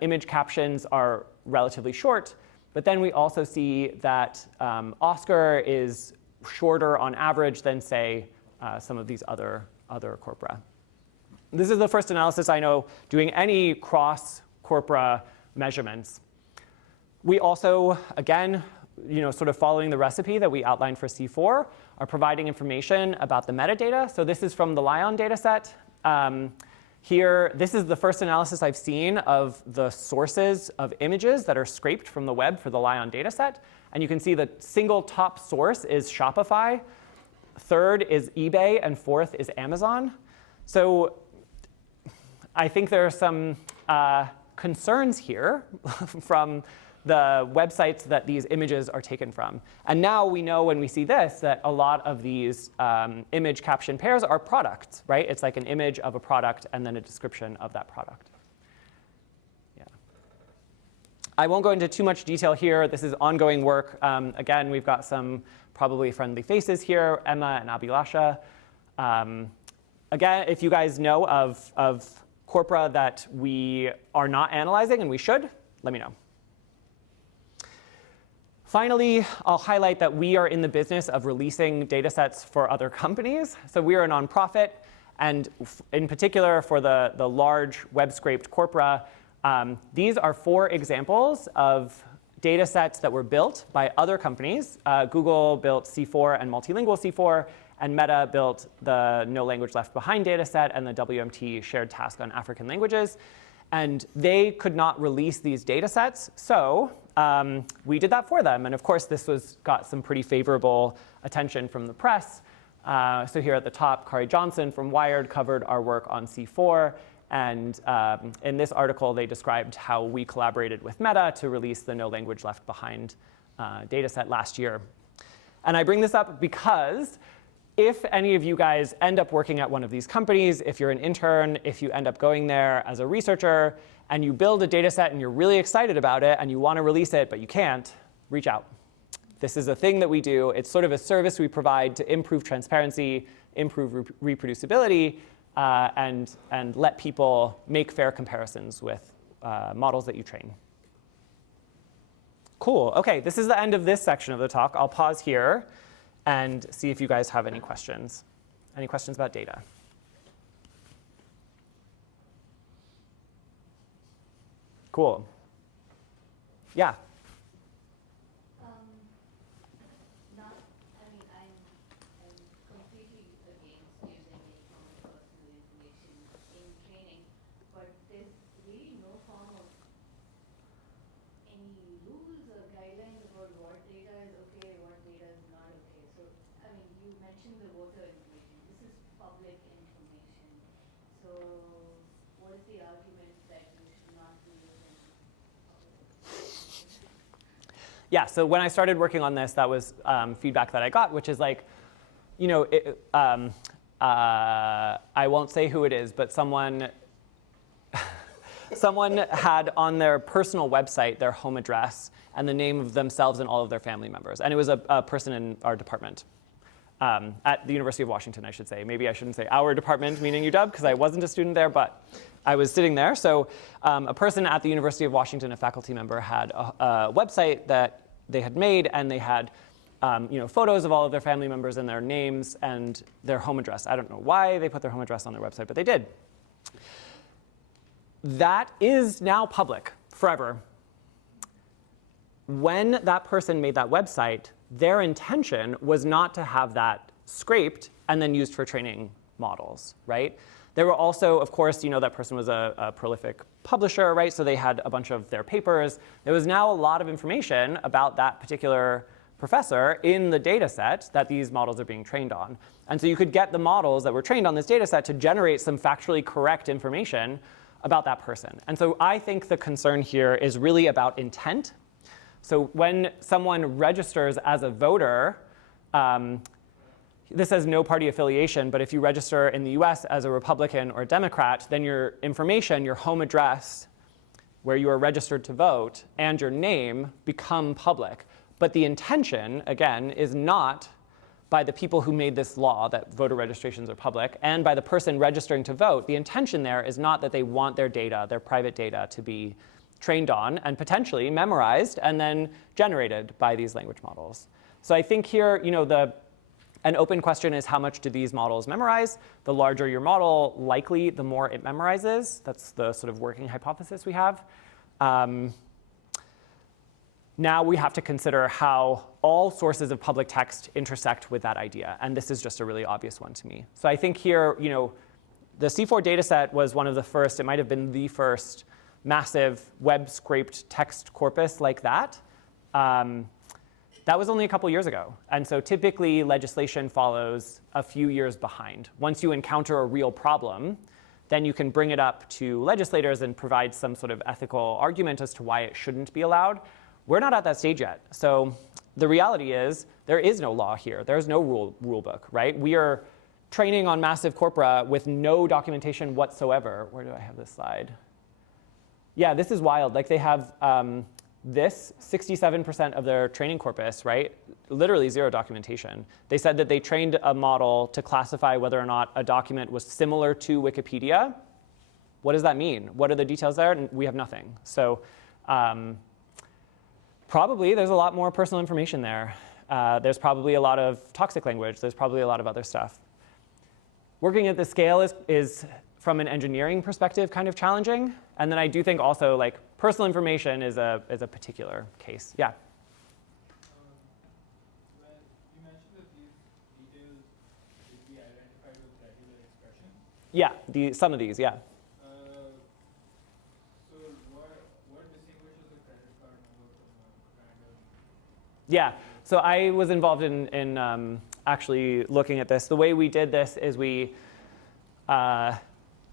image captions are relatively short. But then we also see that Oscar is shorter on average than, say, some of these other corpora. This is the first analysis I know doing any cross-corpora measurements. We also, again, sort of following the recipe that we outlined for C4, are providing information about the metadata. So this is from the Lion dataset. Here, this is the first analysis I've seen of the sources of images that are scraped from the web for the Lion dataset. And you can see the single top source is Shopify. Third is eBay, and fourth is Amazon. So I think there are some concerns here from the websites that these images are taken from. And now we know when we see this that a lot of these image caption pairs are products, right? It's like an image of a product and then a description of that product. Yeah. I won't go into too much detail here. This is ongoing work. Again, we've got some probably friendly faces here, Emma and Abhilasha. Again, if you guys know of corpora that we are not analyzing and we should, let me know. Finally, I'll highlight that we are in the business of releasing data sets for other companies. So we are a nonprofit, and in particular for the large web-scraped corpora, these are 4 examples of data sets that were built by other companies. Google built C4 and multilingual C4, and Meta built the No Language Left Behind data set and the WMT shared task on African languages. And they could not release these data sets, so we did that for them. And of course, this got some pretty favorable attention from the press. So here at the top, Kari Johnson from Wired covered our work on C4. And in this article, they described how we collaborated with Meta to release the No Language Left Behind data set last year. And I bring this up because if any of you guys end up working at one of these companies, if you're an intern, if you end up going there as a researcher, and you build a data set and you're really excited about it and you want to release it, but you can't, reach out. This is a thing that we do. It's sort of a service we provide to improve transparency, improve reproducibility, and let people make fair comparisons with models that you train. Cool. OK, this is the end of this section of the talk. I'll pause here and see if you guys have any questions. Any questions about data? Cool. Yeah. I'm completely against using any form of personal information in training, but this you mentioned the voter information. This is public information. So what is the argument that you should not be using public information? Yeah, so when I started working on this, that was feedback that I got, which is like, you know, I won't say who it is, but someone had on their personal website their home address and the name of themselves and all of their family members. And it was a person in our department, at the University of Washington, I should say. Maybe I shouldn't say our department, meaning UW, because I wasn't a student there, but I was sitting there. So a person at the University of Washington, a faculty member, had a website that they had made, and they had photos of all of their family members and their names and their home address. I don't know why they put their home address on their website, but they did. That is now public forever. When that person made that website, their intention was not to have that scraped and then used for training models, right? There were also, of course, that person was a prolific publisher, right? So they had a bunch of their papers. There was now a lot of information about that particular professor in the data set that these models are being trained on. And so you could get the models that were trained on this data set to generate some factually correct information about that person. And so I think the concern here is really about intent. So when someone registers as a voter, this says no party affiliation, but if you register in the US as a Republican or a Democrat, then your information, your home address, where you are registered to vote, and your name become public. But the intention, again, is not by the people who made this law that voter registrations are public, and by the person registering to vote. The intention there is not that they want their data, their private data, to be trained on and potentially memorized and then generated by these language models. So I think here, an open question is how much do these models memorize? The larger your model, likely the more it memorizes. That's the sort of working hypothesis we have. Now we have to consider how all sources of public text intersect with that idea. And this is just a really obvious one to me. So I think here, the C4 dataset was one of the first, it might have been the first massive web scraped text corpus like that. That was only a couple years ago. And so typically legislation follows a few years behind. Once you encounter a real problem, then you can bring it up to legislators and provide some sort of ethical argument as to why it shouldn't be allowed. We're not at that stage yet. So the reality is there is no law here. There's no rule book, right? We are training on massive corpora with no documentation whatsoever. Where do I have this slide? Yeah, this is wild. Like they have this 67% of their training corpus, right? Literally zero documentation. They said that they trained a model to classify whether or not a document was similar to Wikipedia. What does that mean? What are the details there? And we have nothing. So probably there's a lot more personal information there. There's probably a lot of toxic language. There's probably a lot of other stuff. Working at this scale is from an engineering perspective kind of challenging. And then I do think also like personal information is a particular case. Yeah? Well, you mentioned that these details should be identified with regular expressions. Yeah, some of these, yeah. So what distinguishes a credit card number from a random? Yeah, so I was involved in actually looking at this. The way we did this is we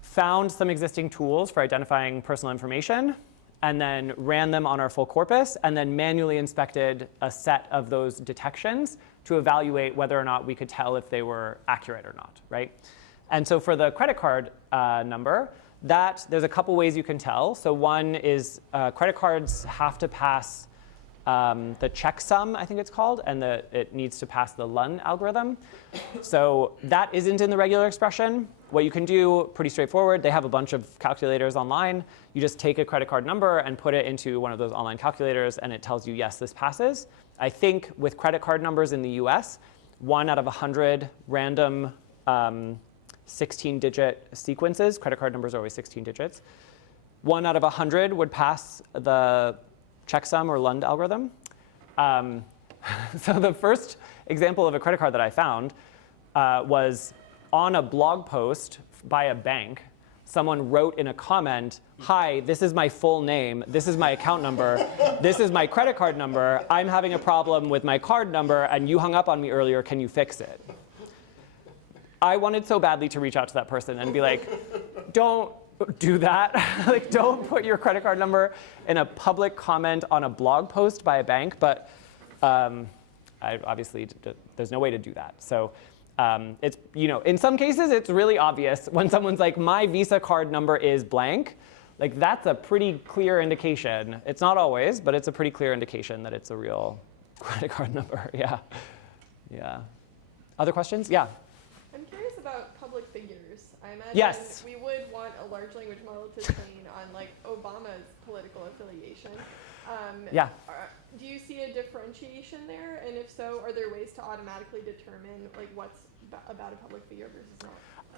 found some existing tools for identifying personal information and then ran them on our full corpus and then manually inspected a set of those detections to evaluate whether or not we could tell if they were accurate or not, right? And so for the credit card number, there's a couple ways you can tell. So one is credit cards have to pass the checksum, I think it's called, and it needs to pass the Lund algorithm. So that isn't in the regular expression. What you can do, pretty straightforward, they have a bunch of calculators online. You just take a credit card number and put it into one of those online calculators, and it tells you, yes, this passes. I think with credit card numbers in the US, 1 out of 100 random 16-digit sequences, credit card numbers are always 16 digits, 1 out of 100 would pass the checksum or Lund algorithm. So the first example of a credit card that I found was on a blog post by a bank. Someone wrote in a comment, "Hi, this is my full name, this is my account number, this is my credit card number, I'm having a problem with my card number and you hung up on me earlier, can you fix it?" I wanted so badly to reach out to that person and be like, don't do that. Like, don't put your credit card number in a public comment on a blog post by a bank. But obviously, there's no way to do that. So it's, in some cases, it's really obvious when someone's like, my Visa card number is blank. Like, that's a pretty clear indication. It's not always, but it's a pretty clear indication that it's a real credit card number. Yeah. Yeah. Other questions? Yeah. I'm curious about public figures. I imagine Yes. we would want a large language model to train on like Obama's political affiliation. Yeah. Do you see a differentiation there? And if so, are there ways to automatically determine like what's about a public figure versus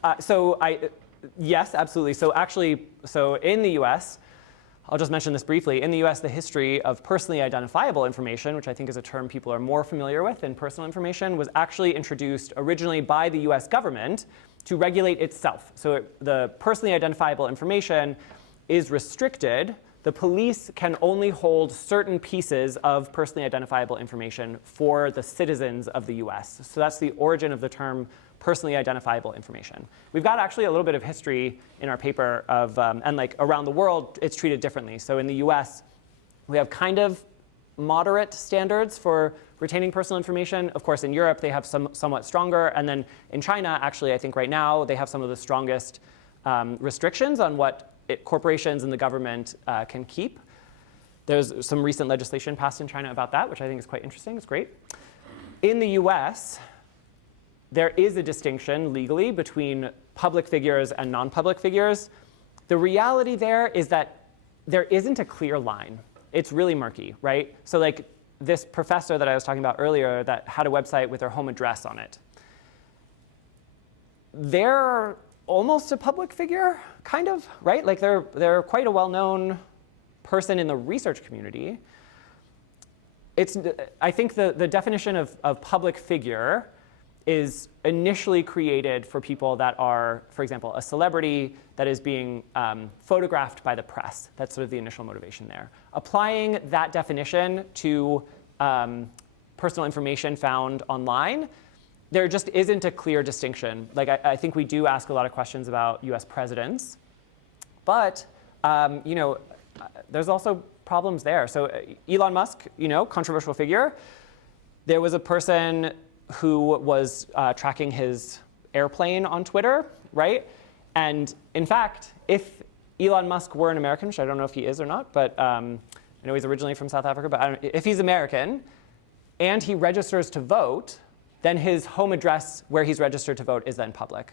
not? Yes, absolutely. So in the US, I'll just mention this briefly. In the US, the history of personally identifiable information, which I think is a term people are more familiar with than personal information, was actually introduced originally by the US government to regulate itself. So the personally identifiable information is restricted. The police can only hold certain pieces of personally identifiable information for the citizens of the US. So that's the origin of the term personally identifiable information. We've got actually a little bit of history in our paper of, and like around the world, it's treated differently. So in the US, we have kind of moderate standards for retaining personal information. Of course, in Europe, they have somewhat stronger. And then in China, actually, I think right now, they have some of the strongest restrictions on what corporations and the government can keep. There's some recent legislation passed in China about that, which I think is quite interesting. It's great. In the US, there is a distinction legally between public figures and non-public figures. The reality there is that there isn't a clear line. It's really murky, right? So like this professor that I was talking about earlier that had a website with their home address on it, they're almost a public figure, kind of, right? Like they're quite a well-known person in the research community. I think the definition of public figure is initially created for people that are, for example, a celebrity that is being photographed by the press. That's sort of the initial motivation there. Applying that definition to personal information found online, there just isn't a clear distinction. Like I think we do ask a lot of questions about US presidents, but there's also problems there. So Elon Musk, controversial figure. There was a person who was tracking his airplane on Twitter, right? And in fact, if Elon Musk were an American, which I don't know if he is or not, but I know he's originally from South Africa, but if he's American and he registers to vote, then his home address where he's registered to vote is then public.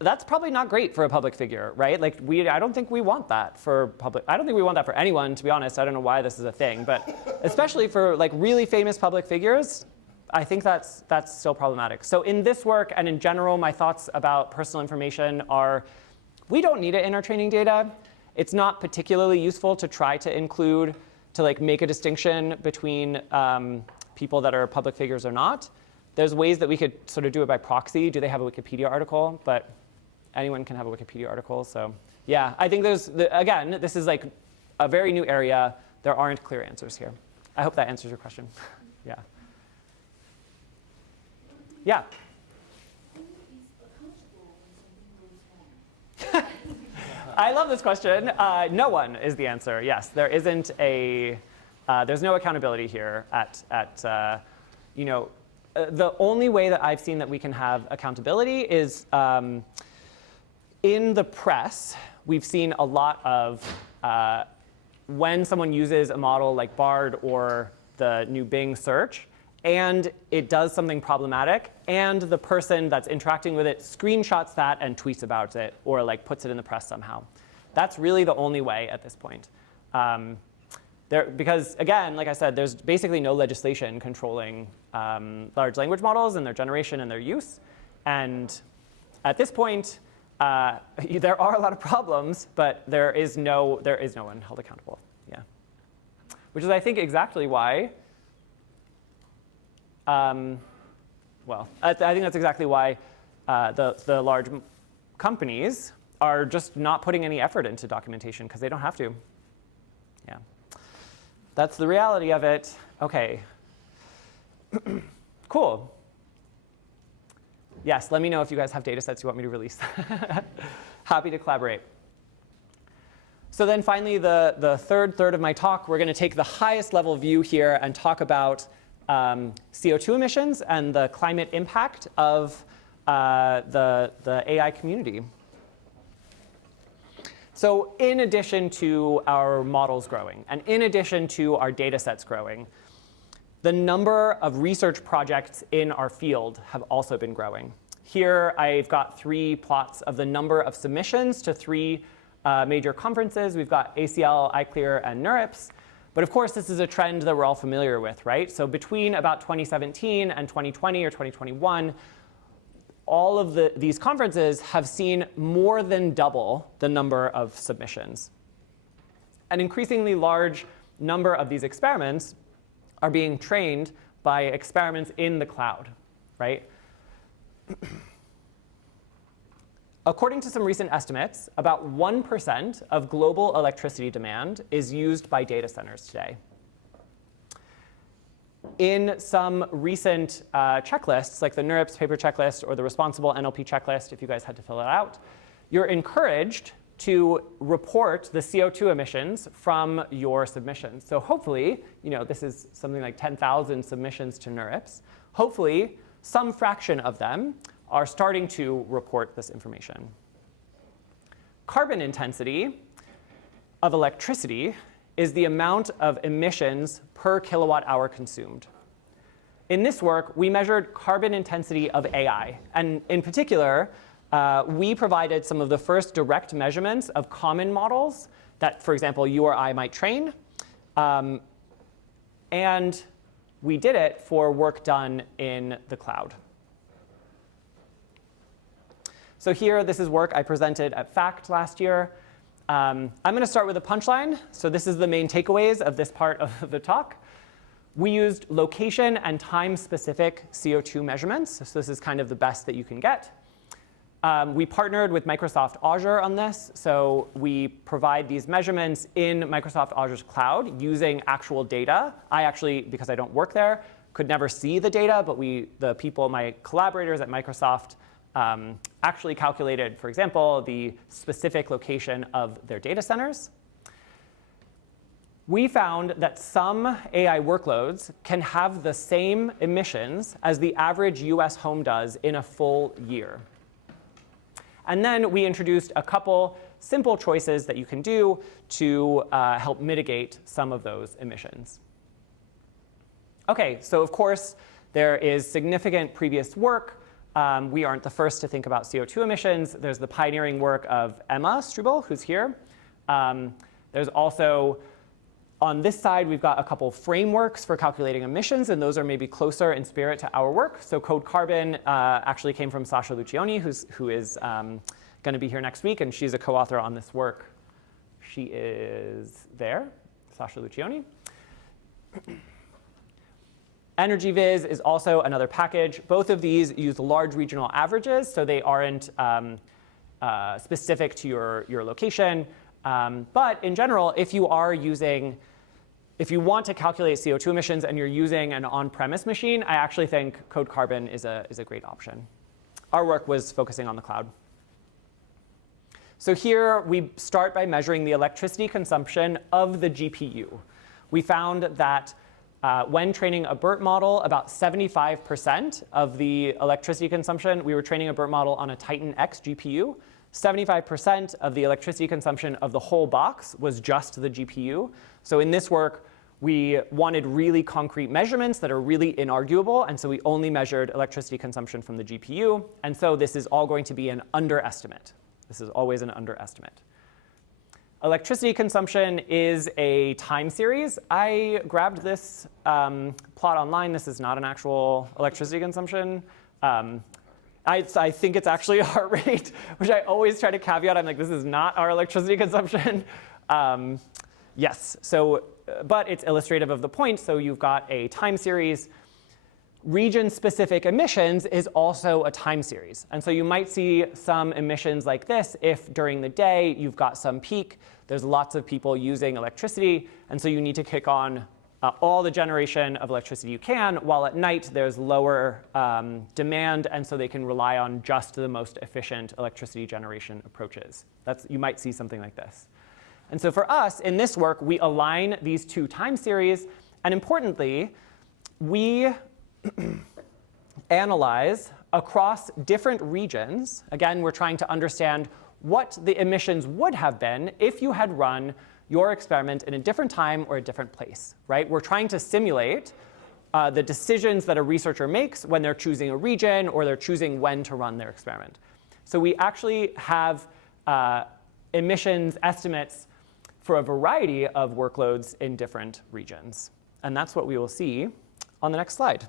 That's probably not great for a public figure, right? Like I don't think we want that for public. I don't think we want that for anyone, to be honest. I don't know why this is a thing, but especially for like really famous public figures, I think that's still problematic. So in this work and in general, my thoughts about personal information are, we don't need it in our training data. It's not particularly useful to try to include, to like make a distinction between people that are public figures or not. There's ways that we could sort of do it by proxy. Do they have a Wikipedia article? But anyone can have a Wikipedia article. So yeah, I think again, this is like a very new area. There aren't clear answers here. I hope that answers your question. Yeah. Yeah. I love this question. No one is the answer. Yes, there isn't there's no accountability here the only way that I've seen that we can have accountability is in the press. We've seen a lot of when someone uses a model like Bard or the new Bing search, and it does something problematic, and the person that's interacting with it screenshots that and tweets about it, or like puts it in the press somehow. That's really the only way at this point. Because again, like I said, there's basically no legislation controlling large language models and their generation and their use. And at this point, there are a lot of problems, but there is no one held accountable. Yeah, which is, I think, exactly why. I think that's exactly why the large companies are just not putting any effort into documentation, because they don't have to. Yeah, that's the reality of it. Okay, cool. Yes, let me know if you guys have data sets you want me to release. Happy to collaborate. So then finally, the third of my talk, we're going to take the highest level view here and talk about CO2 emissions and the climate impact of the AI community. So in addition to our models growing, and in addition to our data sets growing, the number of research projects in our field have also been growing. Here I've got 3 plots of the number of submissions to 3 major conferences. We've got ACL, ICLEAR, and NeurIPS. But of course, this is a trend that we're all familiar with, right? So between about 2017 and 2020 or 2021, all of these conferences have seen more than double the number of submissions. An increasingly large number of these experiments are being trained by experiments in the cloud, right? According to some recent estimates, about 1% of global electricity demand is used by data centers today. In some recent checklists, like the NeurIPS paper checklist or the responsible NLP checklist, if you guys had to fill it out, you're encouraged to report the CO2 emissions from your submissions. So hopefully, this is something like 10,000 submissions to NeurIPS. Hopefully, some fraction of them are starting to report this information. Carbon intensity of electricity is the amount of emissions per kilowatt hour consumed. In this work, we measured carbon intensity of AI. And in particular, we provided some of the first direct measurements of common models that, for example, you or I might train. And we did it for work done in the cloud. So here, this is work I presented at FACT last year. I'm going to start with a punchline. So this is the main takeaways of this part of the talk. We used location and time-specific CO2 measurements. So this is kind of the best that you can get. We partnered with Microsoft Azure on this. So we provide these measurements in Microsoft Azure's cloud using actual data. I actually, because I don't work there, could never see the data. But the people, my collaborators at Microsoft, actually calculated, for example, the specific location of their data centers. We found that some AI workloads can have the same emissions as the average US home does in a full year. And then we introduced a couple simple choices that you can do to help mitigate some of those emissions. OK, so of course, there is significant previous work. We aren't the first to think about CO2 emissions. There's the pioneering work of Emma Struble, who's here. There's also, on this side, we've got a couple frameworks for calculating emissions, and those are maybe closer in spirit to our work. So Code Carbon actually came from Sasha Lucioni, who is going to be here next week, and she's a co-author on this work. She is there, Sasha Lucioni. EnergyViz is also another package. Both of these use large regional averages, so they aren't specific to your location. But in general, if you want to calculate CO2 emissions and you're using an on-premise machine, I actually think Code Carbon is a great option. Our work was focusing on the cloud. So here we start by measuring the electricity consumption of the GPU. We found that when training a BERT model, about 75% of the electricity consumption, we were training a BERT model on a Titan X GPU. 75% of the electricity consumption of the whole box was just the GPU. So in this work, we wanted really concrete measurements that are really inarguable. And so we only measured electricity consumption from the GPU. And so this is all going to be an underestimate. This is always an underestimate. Electricity consumption is a time series. I grabbed this plot online. This is not an actual electricity consumption. I think it's actually a heart rate, which I always try to caveat. I'm like, this is not our electricity consumption. Yes, so, but it's illustrative of the point. So you've got a time series. Region-specific emissions is also a time series. And so you might see some emissions like this if during the day you've got some peak. There's lots of people using electricity. And so you need to kick on all the generation of electricity you can, while at night there's lower demand, and so they can rely on just the most efficient electricity generation approaches. You might see something like this. And so for us, in this work, we align these two time series, and importantly, we analyze across different regions. Again, we're trying to understand what the emissions would have been if you had run your experiment in a different time or a different place, right? We're trying to simulate the decisions that a researcher makes when they're choosing a region or they're choosing when to run their experiment. So we actually have emissions estimates for a variety of workloads in different regions. And that's what we will see on the next slide.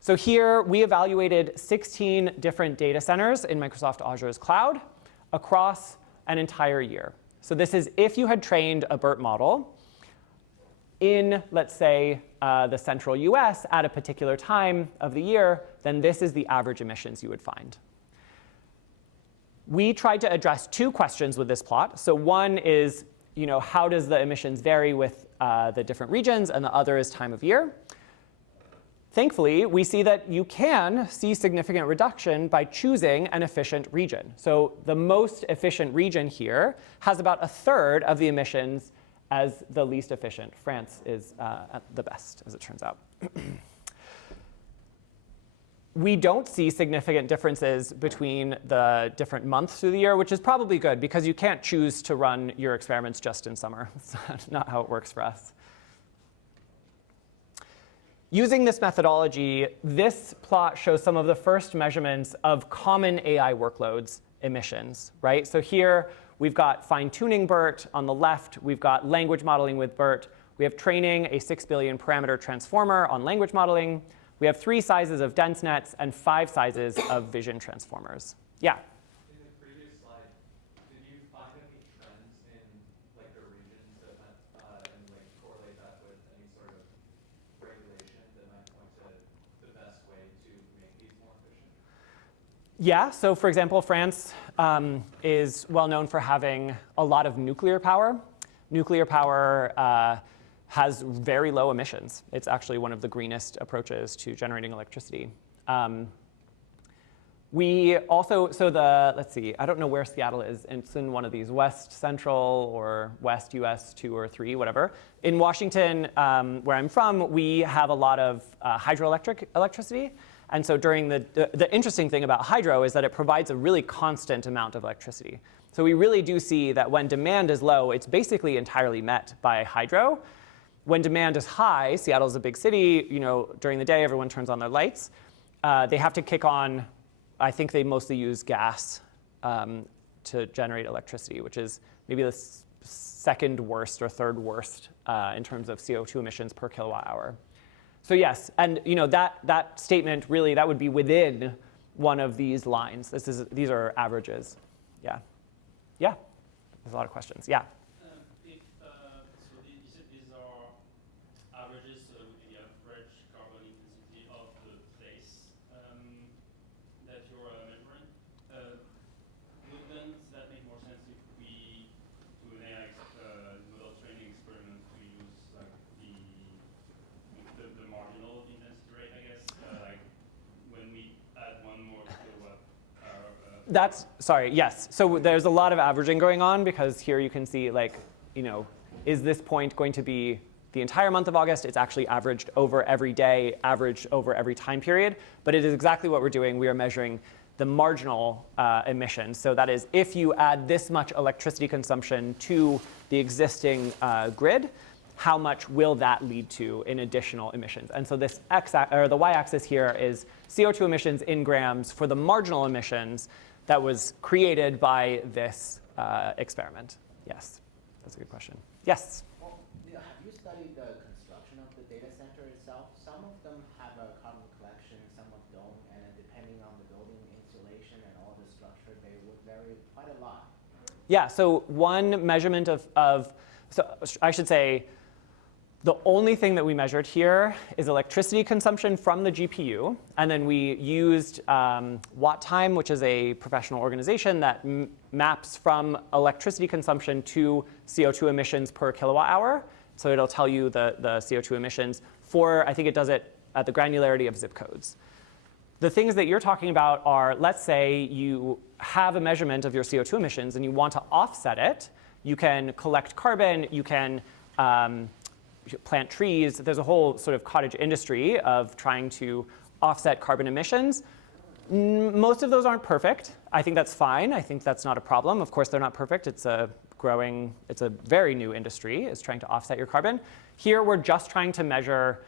So here we evaluated 16 different data centers in Microsoft Azure's cloud across an entire year. So this is if you had trained a BERT model in, let's say, the central US at a particular time of the year, then this is the average emissions you would find. We tried to address two questions with this plot. So one is, how does the emissions vary with the different regions, and the other is time of year. Thankfully, we see that you can see significant reduction by choosing an efficient region. So the most efficient region here has about a third of the emissions as the least efficient. France is at the best, as it turns out. We don't see significant differences between the different months through the year, which is probably good because you can't choose to run your experiments just in summer. That's not how it works for us. Using this methodology, this plot shows some of the first measurements of common AI workloads emissions, right? So here we've got fine-tuning BERT on the left. We've got language modeling with BERT. We have training a 6 billion parameter transformer on language modeling. We have 3 sizes of dense nets and 5 sizes of vision transformers. Yeah? In the previous slide, did you find any trends in the regions and correlate that with any sort of regulation that might point to the best way to make these more efficient? Yeah, so for example, France is well known for having a lot of nuclear power. Nuclear power has very low emissions. It's actually one of the greenest approaches to generating electricity. We also, let's see, I don't know where Seattle is. It's in one of these West Central or West US 2 or 3, whatever. In Washington, where I'm from, we have a lot of hydroelectric electricity. And so during the interesting thing about hydro is that it provides a really constant amount of electricity. So we really do see that when demand is low, it's basically entirely met by hydro. When demand is high, Seattle's a big city, during the day everyone turns on their lights. They have to kick on, I think they mostly use gas to generate electricity, which is maybe the second worst or third worst in terms of CO2 emissions per kilowatt hour. So yes, and that statement really, that would be within one of these lines. These are averages. Yeah. Yeah, there's a lot of questions. Yeah. Yes. So there's a lot of averaging going on because here you can see is this point going to be the entire month of August? It's actually averaged over every day, averaged over every time period. But it is exactly what we're doing. We are measuring the marginal emissions. So that is if you add this much electricity consumption to the existing grid, how much will that lead to in additional emissions? And so this the y-axis here is CO2 emissions in grams for the marginal emissions that was created by this experiment. Yes, that's a good question. Yes? Well, have you studied the construction of the data center itself? Some of them have a carbon collection, some of them don't, and depending on the building insulation and all the structure, they would vary quite a lot. Yeah, so one measurement so I should say, The only thing that we measured here is electricity consumption from the GPU, and then we used Watt Time, which is a professional organization that maps from electricity consumption to CO2 emissions per kilowatt hour. So it'll tell you the CO2 emissions for, I think it does it at the granularity of zip codes. The things that you're talking about are, let's say you have a measurement of your CO2 emissions and you want to offset it. You can collect carbon, you can plant trees. There's a whole sort of cottage industry of trying to offset carbon emissions. Most of those aren't perfect. I think that's fine. I think that's not a problem. Of course, they're not perfect. It's a very new industry, is trying to offset your carbon. Here, we're just trying to measure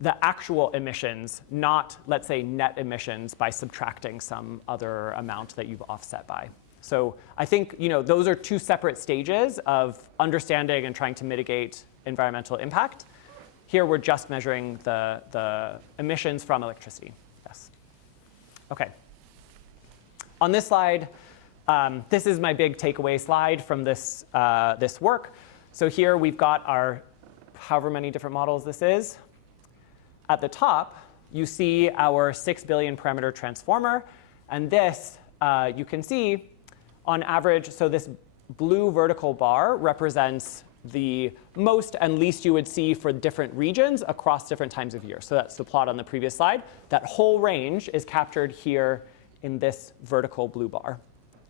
the actual emissions, not, let's say, net emissions by subtracting some other amount that you've offset by. So I think those are two separate stages of understanding and trying to mitigate environmental impact. Here, we're just measuring the emissions from electricity. Yes. OK. On this slide, this is my big takeaway slide from this work. So here, we've got our however many different models this is. At the top, you see our 6 billion parameter transformer. And this, you can see, on average, so this blue vertical bar represents the most and least you would see for different regions across different times of year. So that's the plot on the previous slide. That whole range is captured here in this vertical blue bar,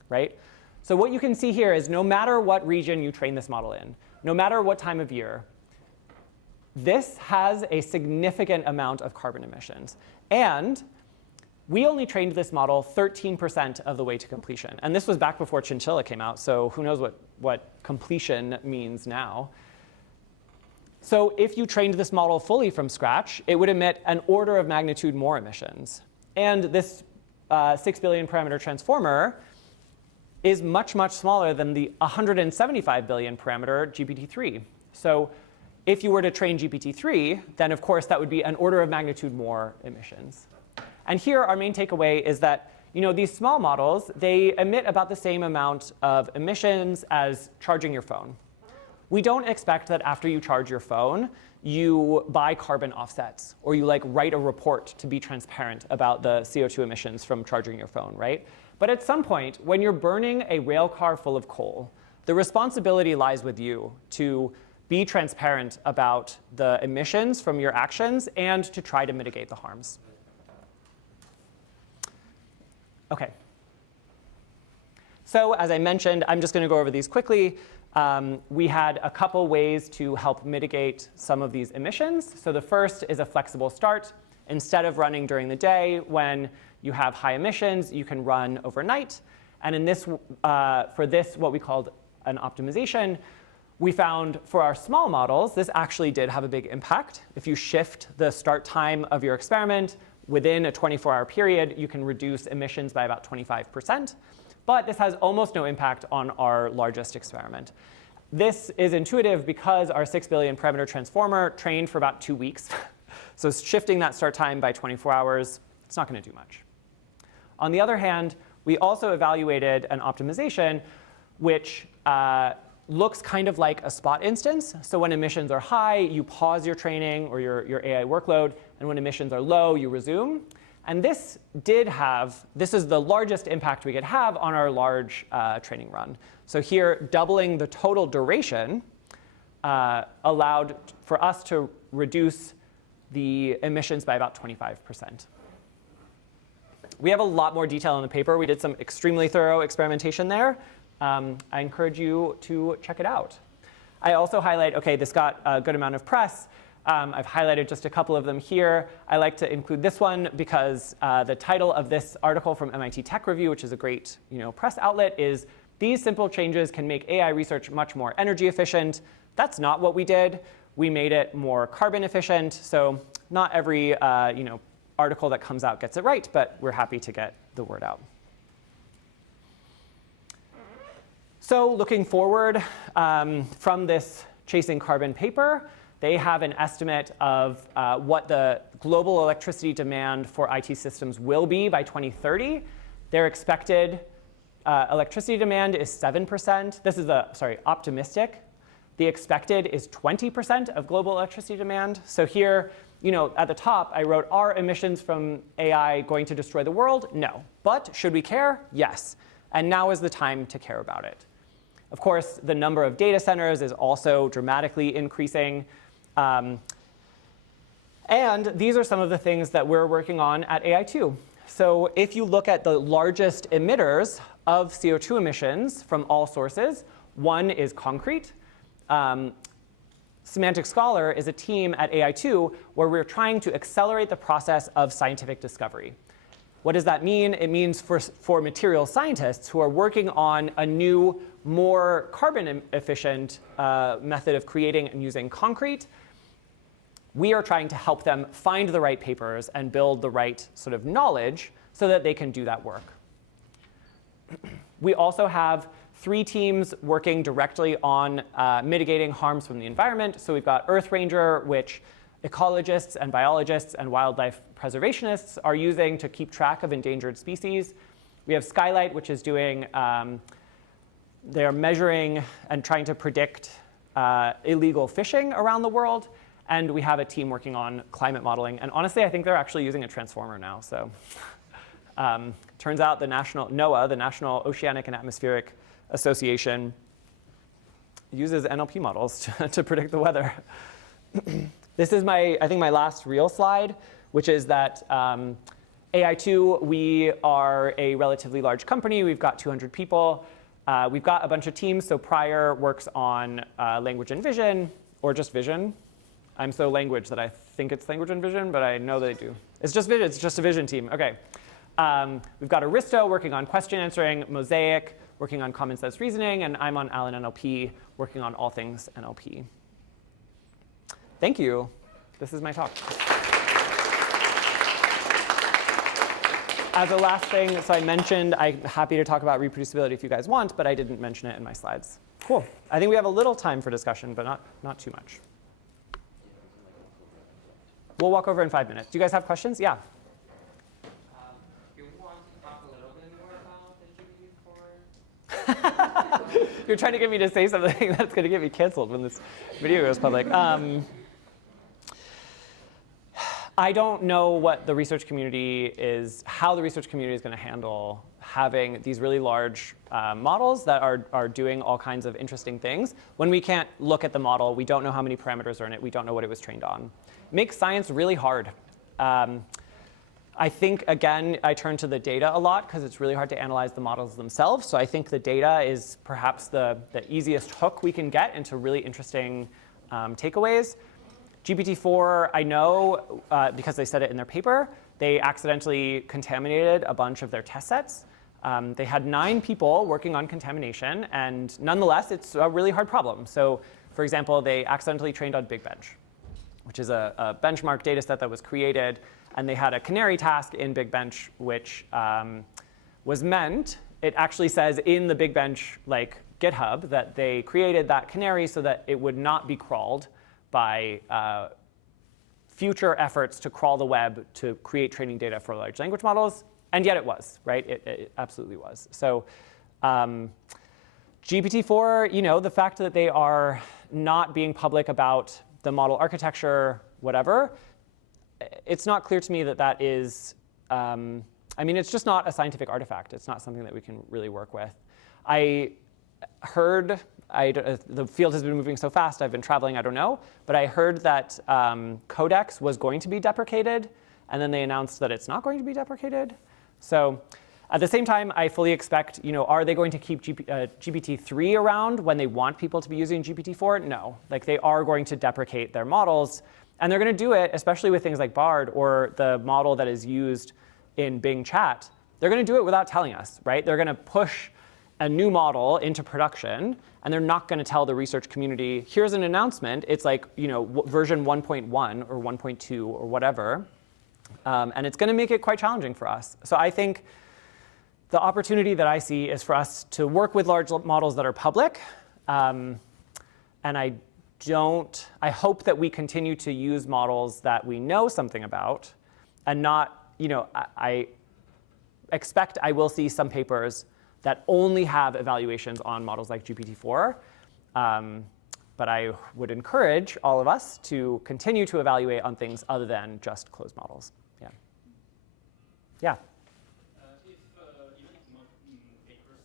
right? So what you can see here is no matter what region you train this model in, no matter what time of year, this has a significant amount of carbon emissions. And we only trained this model 13% of the way to completion. And this was back before Chinchilla came out, so who knows what completion means now. So if you trained this model fully from scratch, it would emit an order of magnitude more emissions. And this 6 billion parameter transformer is much, much smaller than the 175 billion parameter GPT-3. So if you were to train GPT-3, then of course that would be an order of magnitude more emissions. And here our main takeaway is that these small models, they emit about the same amount of emissions as charging your phone. We don't expect that after you charge your phone, you buy carbon offsets or you write a report to be transparent about the CO2 emissions from charging your phone, right? But at some point, when you're burning a rail car full of coal, the responsibility lies with you to be transparent about the emissions from your actions and to try to mitigate the harms. OK. So as I mentioned, I'm just going to go over these quickly. We had a couple ways to help mitigate some of these emissions. So the first is a flexible start. Instead of running during the day when you have high emissions, you can run overnight. And in this, for this, what we called an optimization, we found for our small models, this actually did have a big impact. If you shift the start time of your experiment within a 24-hour period, you can reduce emissions by about 25%. But this has almost no impact on our largest experiment. This is intuitive because our 6 billion parameter transformer trained for about 2 weeks. So shifting that start time by 24 hours, it's not going to do much. On the other hand, we also evaluated an optimization which looks kind of like a spot instance. So when emissions are high, you pause your training or your AI workload. And when emissions are low, you resume. And this is the largest impact we could have on our large training run. So here, doubling the total duration allowed for us to reduce the emissions by about 25%. We have a lot more detail in the paper. We did some extremely thorough experimentation there. I encourage you to check it out. I also highlight, OK, this got a good amount of press. I've highlighted just a couple of them here. I like to include this one because the title of this article from MIT Tech Review, which is a great press outlet, is "These simple changes can make AI research much more energy efficient." That's not what we did. We made it more carbon efficient. So not every article that comes out gets it right, but we're happy to get the word out. So looking forward from this Chasing Carbon paper, they have an estimate of what the global electricity demand for IT systems will be by 2030. Their expected electricity demand is 7%. This is optimistic. The expected is 20% of global electricity demand. So here, at the top, I wrote, are emissions from AI going to destroy the world? No. But should we care? Yes. And now is the time to care about it. Of course, the number of data centers is also dramatically increasing. And these are some of the things that we're working on at AI2. So if you look at the largest emitters of CO2 emissions from all sources, one is concrete. Semantic Scholar is a team at AI2 where we're trying to accelerate the process of scientific discovery. What does that mean? It means for material scientists who are working on a new, more carbon efficient method of creating and using concrete, we are trying to help them find the right papers and build the right sort of knowledge so that they can do that work. We also have 3 teams working directly on mitigating harms from the environment. So we've got Earth Ranger, which ecologists and biologists and wildlife preservationists are using to keep track of endangered species. We have Skylight, which is doing, they're measuring and trying to predict illegal fishing around the world. And we have a team working on climate modeling. And honestly, I think they're actually using a transformer now. So turns out the NOAA, the National Oceanic and Atmospheric Association, uses NLP models to predict the weather. This is I think my last real slide, which is that AI2, we are a relatively large company. We've got 200 people. We've got a bunch of teams. So Prior works on language and vision, or just vision. I'm so language that I think it's language and vision, but I know they do. It's just vision. It's just a vision team. OK. We've got Aristo working on question answering, Mosaic working on common sense reasoning, and I'm on Allen NLP working on all things NLP. Thank you. This is my talk. As a last thing, so I mentioned I'm happy to talk about reproducibility if you guys want, but I didn't mention it in my slides. Cool. I think we have a little time for discussion, but not too much. We'll walk over in 5 minutes. Do you guys have questions? Yeah. Do you want to talk a little bit more about the GPT-4? You're trying to get me to say something that's going to get me canceled when this video goes public. I don't know what the research community is, how the research community is going to handle having these really large models that are doing all kinds of interesting things. When we can't look at the model, we don't know how many parameters are in it, we don't know what it was trained on. It makes science really hard. I think, again, I turn to the data a lot because it's really hard to analyze the models themselves. So I think the data is perhaps the easiest hook we can get into really interesting takeaways. GPT-4, I know, because they said it in their paper, they accidentally contaminated a bunch of their test sets. They had 9 people working on contamination, and nonetheless, it's a really hard problem. So, for example, they accidentally trained on Big Bench, which is a benchmark data set that was created, and they had a canary task in Big Bench, which was meant, it actually says in the Big Bench GitHub that they created that canary so that it would not be crawled by future efforts to crawl the web to create training data for large language models, and yet it was, right? It absolutely was. So GPT-4, the fact that they are not being public about the model architecture, whatever, it's not clear to me that that is, it's just not a scientific artifact. It's not something that we can really work with. I heard, the field has been moving so fast, I've been traveling, I don't know, but I heard that Codex was going to be deprecated, and then they announced that it's not going to be deprecated. So at the same time, I fully expect, are they going to keep GPT-3 around when they want people to be using GPT-4? No. They are going to deprecate their models, and they're going to do it, especially with things like Bard or the model that is used in Bing Chat. They're going to do it without telling us, right? They're going to push a new model into production, and they're not going to tell the research community, here's an announcement. It's version 1.1 or 1.2 or whatever. And it's going to make it quite challenging for us. So I think the opportunity that I see is for us to work with large models that are public. And I hope that we continue to use models that we know something about, and not, I expect I will see some papers that only have evaluations on models like GPT-4. But I would encourage all of us to continue to evaluate on things other than just closed models. Yeah. Yeah. Even if papers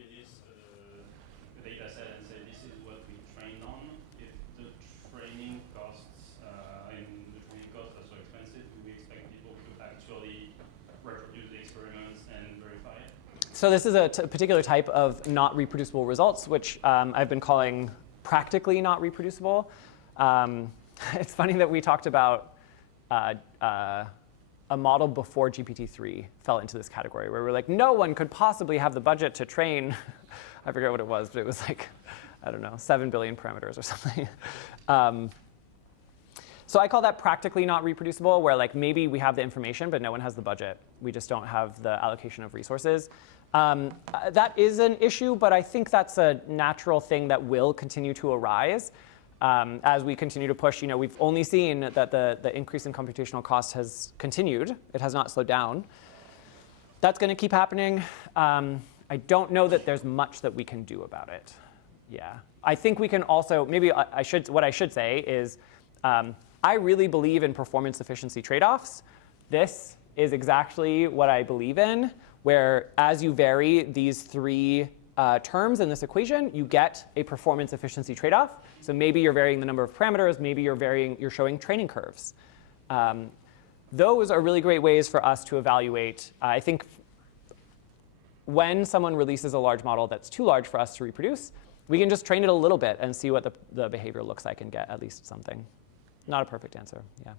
release a data set and say this is what we trained on, if the training costs and the training costs are so expensive, do we expect people to actually reproduce the experiments and verify it? So this is a particular type of not reproducible results, which I've been calling practically not reproducible. It's funny that we talked about a model before GPT-3 fell into this category, where we're like, no one could possibly have the budget to train, I forget what it was, but it was like, I don't know, 7 billion parameters or something. So I call that practically not reproducible, where like maybe we have the information, but no one has the budget. We just don't have the allocation of resources. That is an issue, but I think that's a natural thing that will continue to arise as we continue to push. We've only seen that the increase in computational cost has continued. It has not slowed down. That's going to keep happening. I don't know that there's much that we can do about it. Yeah, I think we can also, maybe what I should say is, I really believe in performance efficiency trade-offs. This is exactly what I believe in, where as you vary these three terms in this equation, you get a performance efficiency trade-off. So maybe you're varying the number of parameters, maybe you're showing training curves. Those are really great ways for us to evaluate. I think when someone releases a large model that's too large for us to reproduce, we can just train it a little bit and see what the behavior looks like and get at least something. Not a perfect answer, yeah.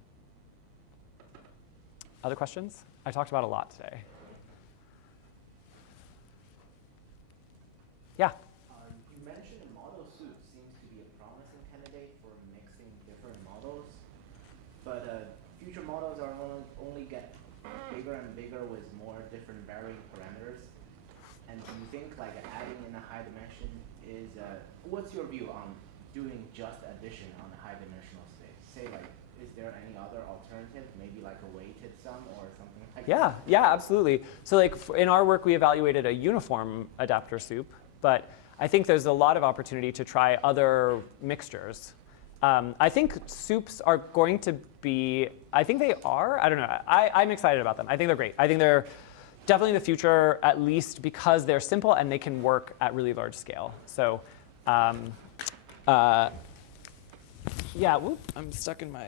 Other questions? I talked about a lot today. Yeah? You mentioned model soup seems to be a promising candidate for mixing different models, but future models are only get bigger and bigger with more different varying parameters. And do you think like adding in a high dimension is, what's your view on doing just addition on a high dimensional space? Say like, is there any other alternative, maybe like a weighted sum or something like that? Yeah, absolutely. So like in our work, we evaluated a uniform adapter soup, but I think there's a lot of opportunity to try other mixtures. I think soups are going to be, I think they are, I don't know, I'm excited about them. I think they're great. I think they're definitely the future, at least because they're simple and they can work at really large scale. So yeah, whoop, I'm stuck in my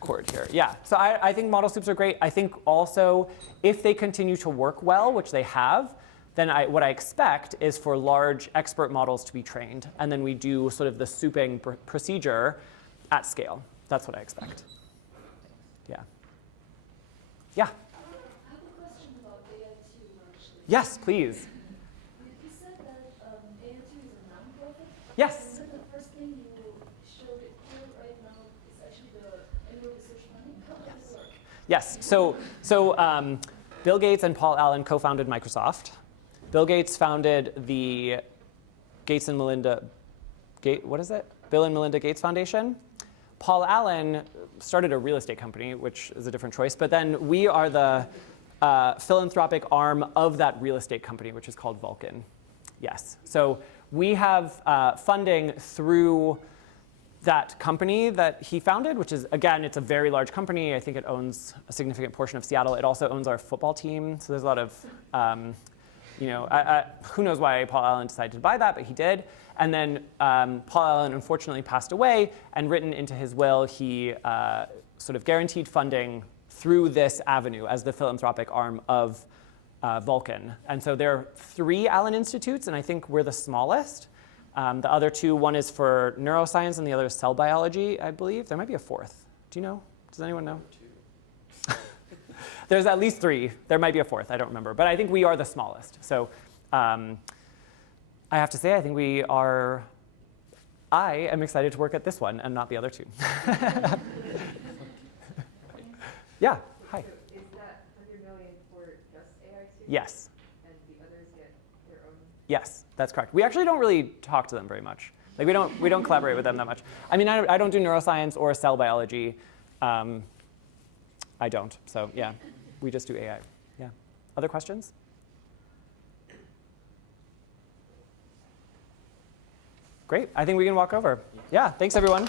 cord here. Yeah, so I think model soups are great. I think also if they continue to work well, which they have, then what I expect is for large expert models to be trained. And then we do sort of the souping procedure at scale. That's what I expect. Yeah. Yeah? I have a question about AI2, actually. Yes, please. You said that AI2 is a nonprofit? Yes. And then the first thing you showed it here right now is actually the annual research funding. How does it work? Yes, so Bill Gates and Paul Allen co-founded Microsoft. Bill Gates founded the Bill and Melinda Gates Foundation. Paul Allen started a real estate company, which is a different choice, but then we are the philanthropic arm of that real estate company, which is called Vulcan. Yes, so we have funding through that company that he founded, which is, again, it's a very large company. I think it owns a significant portion of Seattle. It also owns our football team, so there's a lot of who knows why Paul Allen decided to buy that, but he did. And then Paul Allen unfortunately passed away, and written into his will, he sort of guaranteed funding through this avenue as the philanthropic arm of Vulcan. And so there are 3 Allen Institutes, and I think we're the smallest. The other 2, one is for neuroscience, and the other is cell biology, I believe. There might be a 4th. Do you know? Does anyone know? There's at least 3. There might be a 4th. I don't remember. But I think we are the smallest. So I have to say, I think I am excited to work at this one and not the other 2. Yeah, hi. So is that 100 million for just AI2? Yes. And the others get their own? Yes, that's correct. We actually don't really talk to them very much. Like we don't collaborate with them that much. I mean, I don't do neuroscience or cell biology. I don't. So yeah, we just do AI. Yeah. Other questions? Great. I think we can walk over. Yeah, thanks everyone.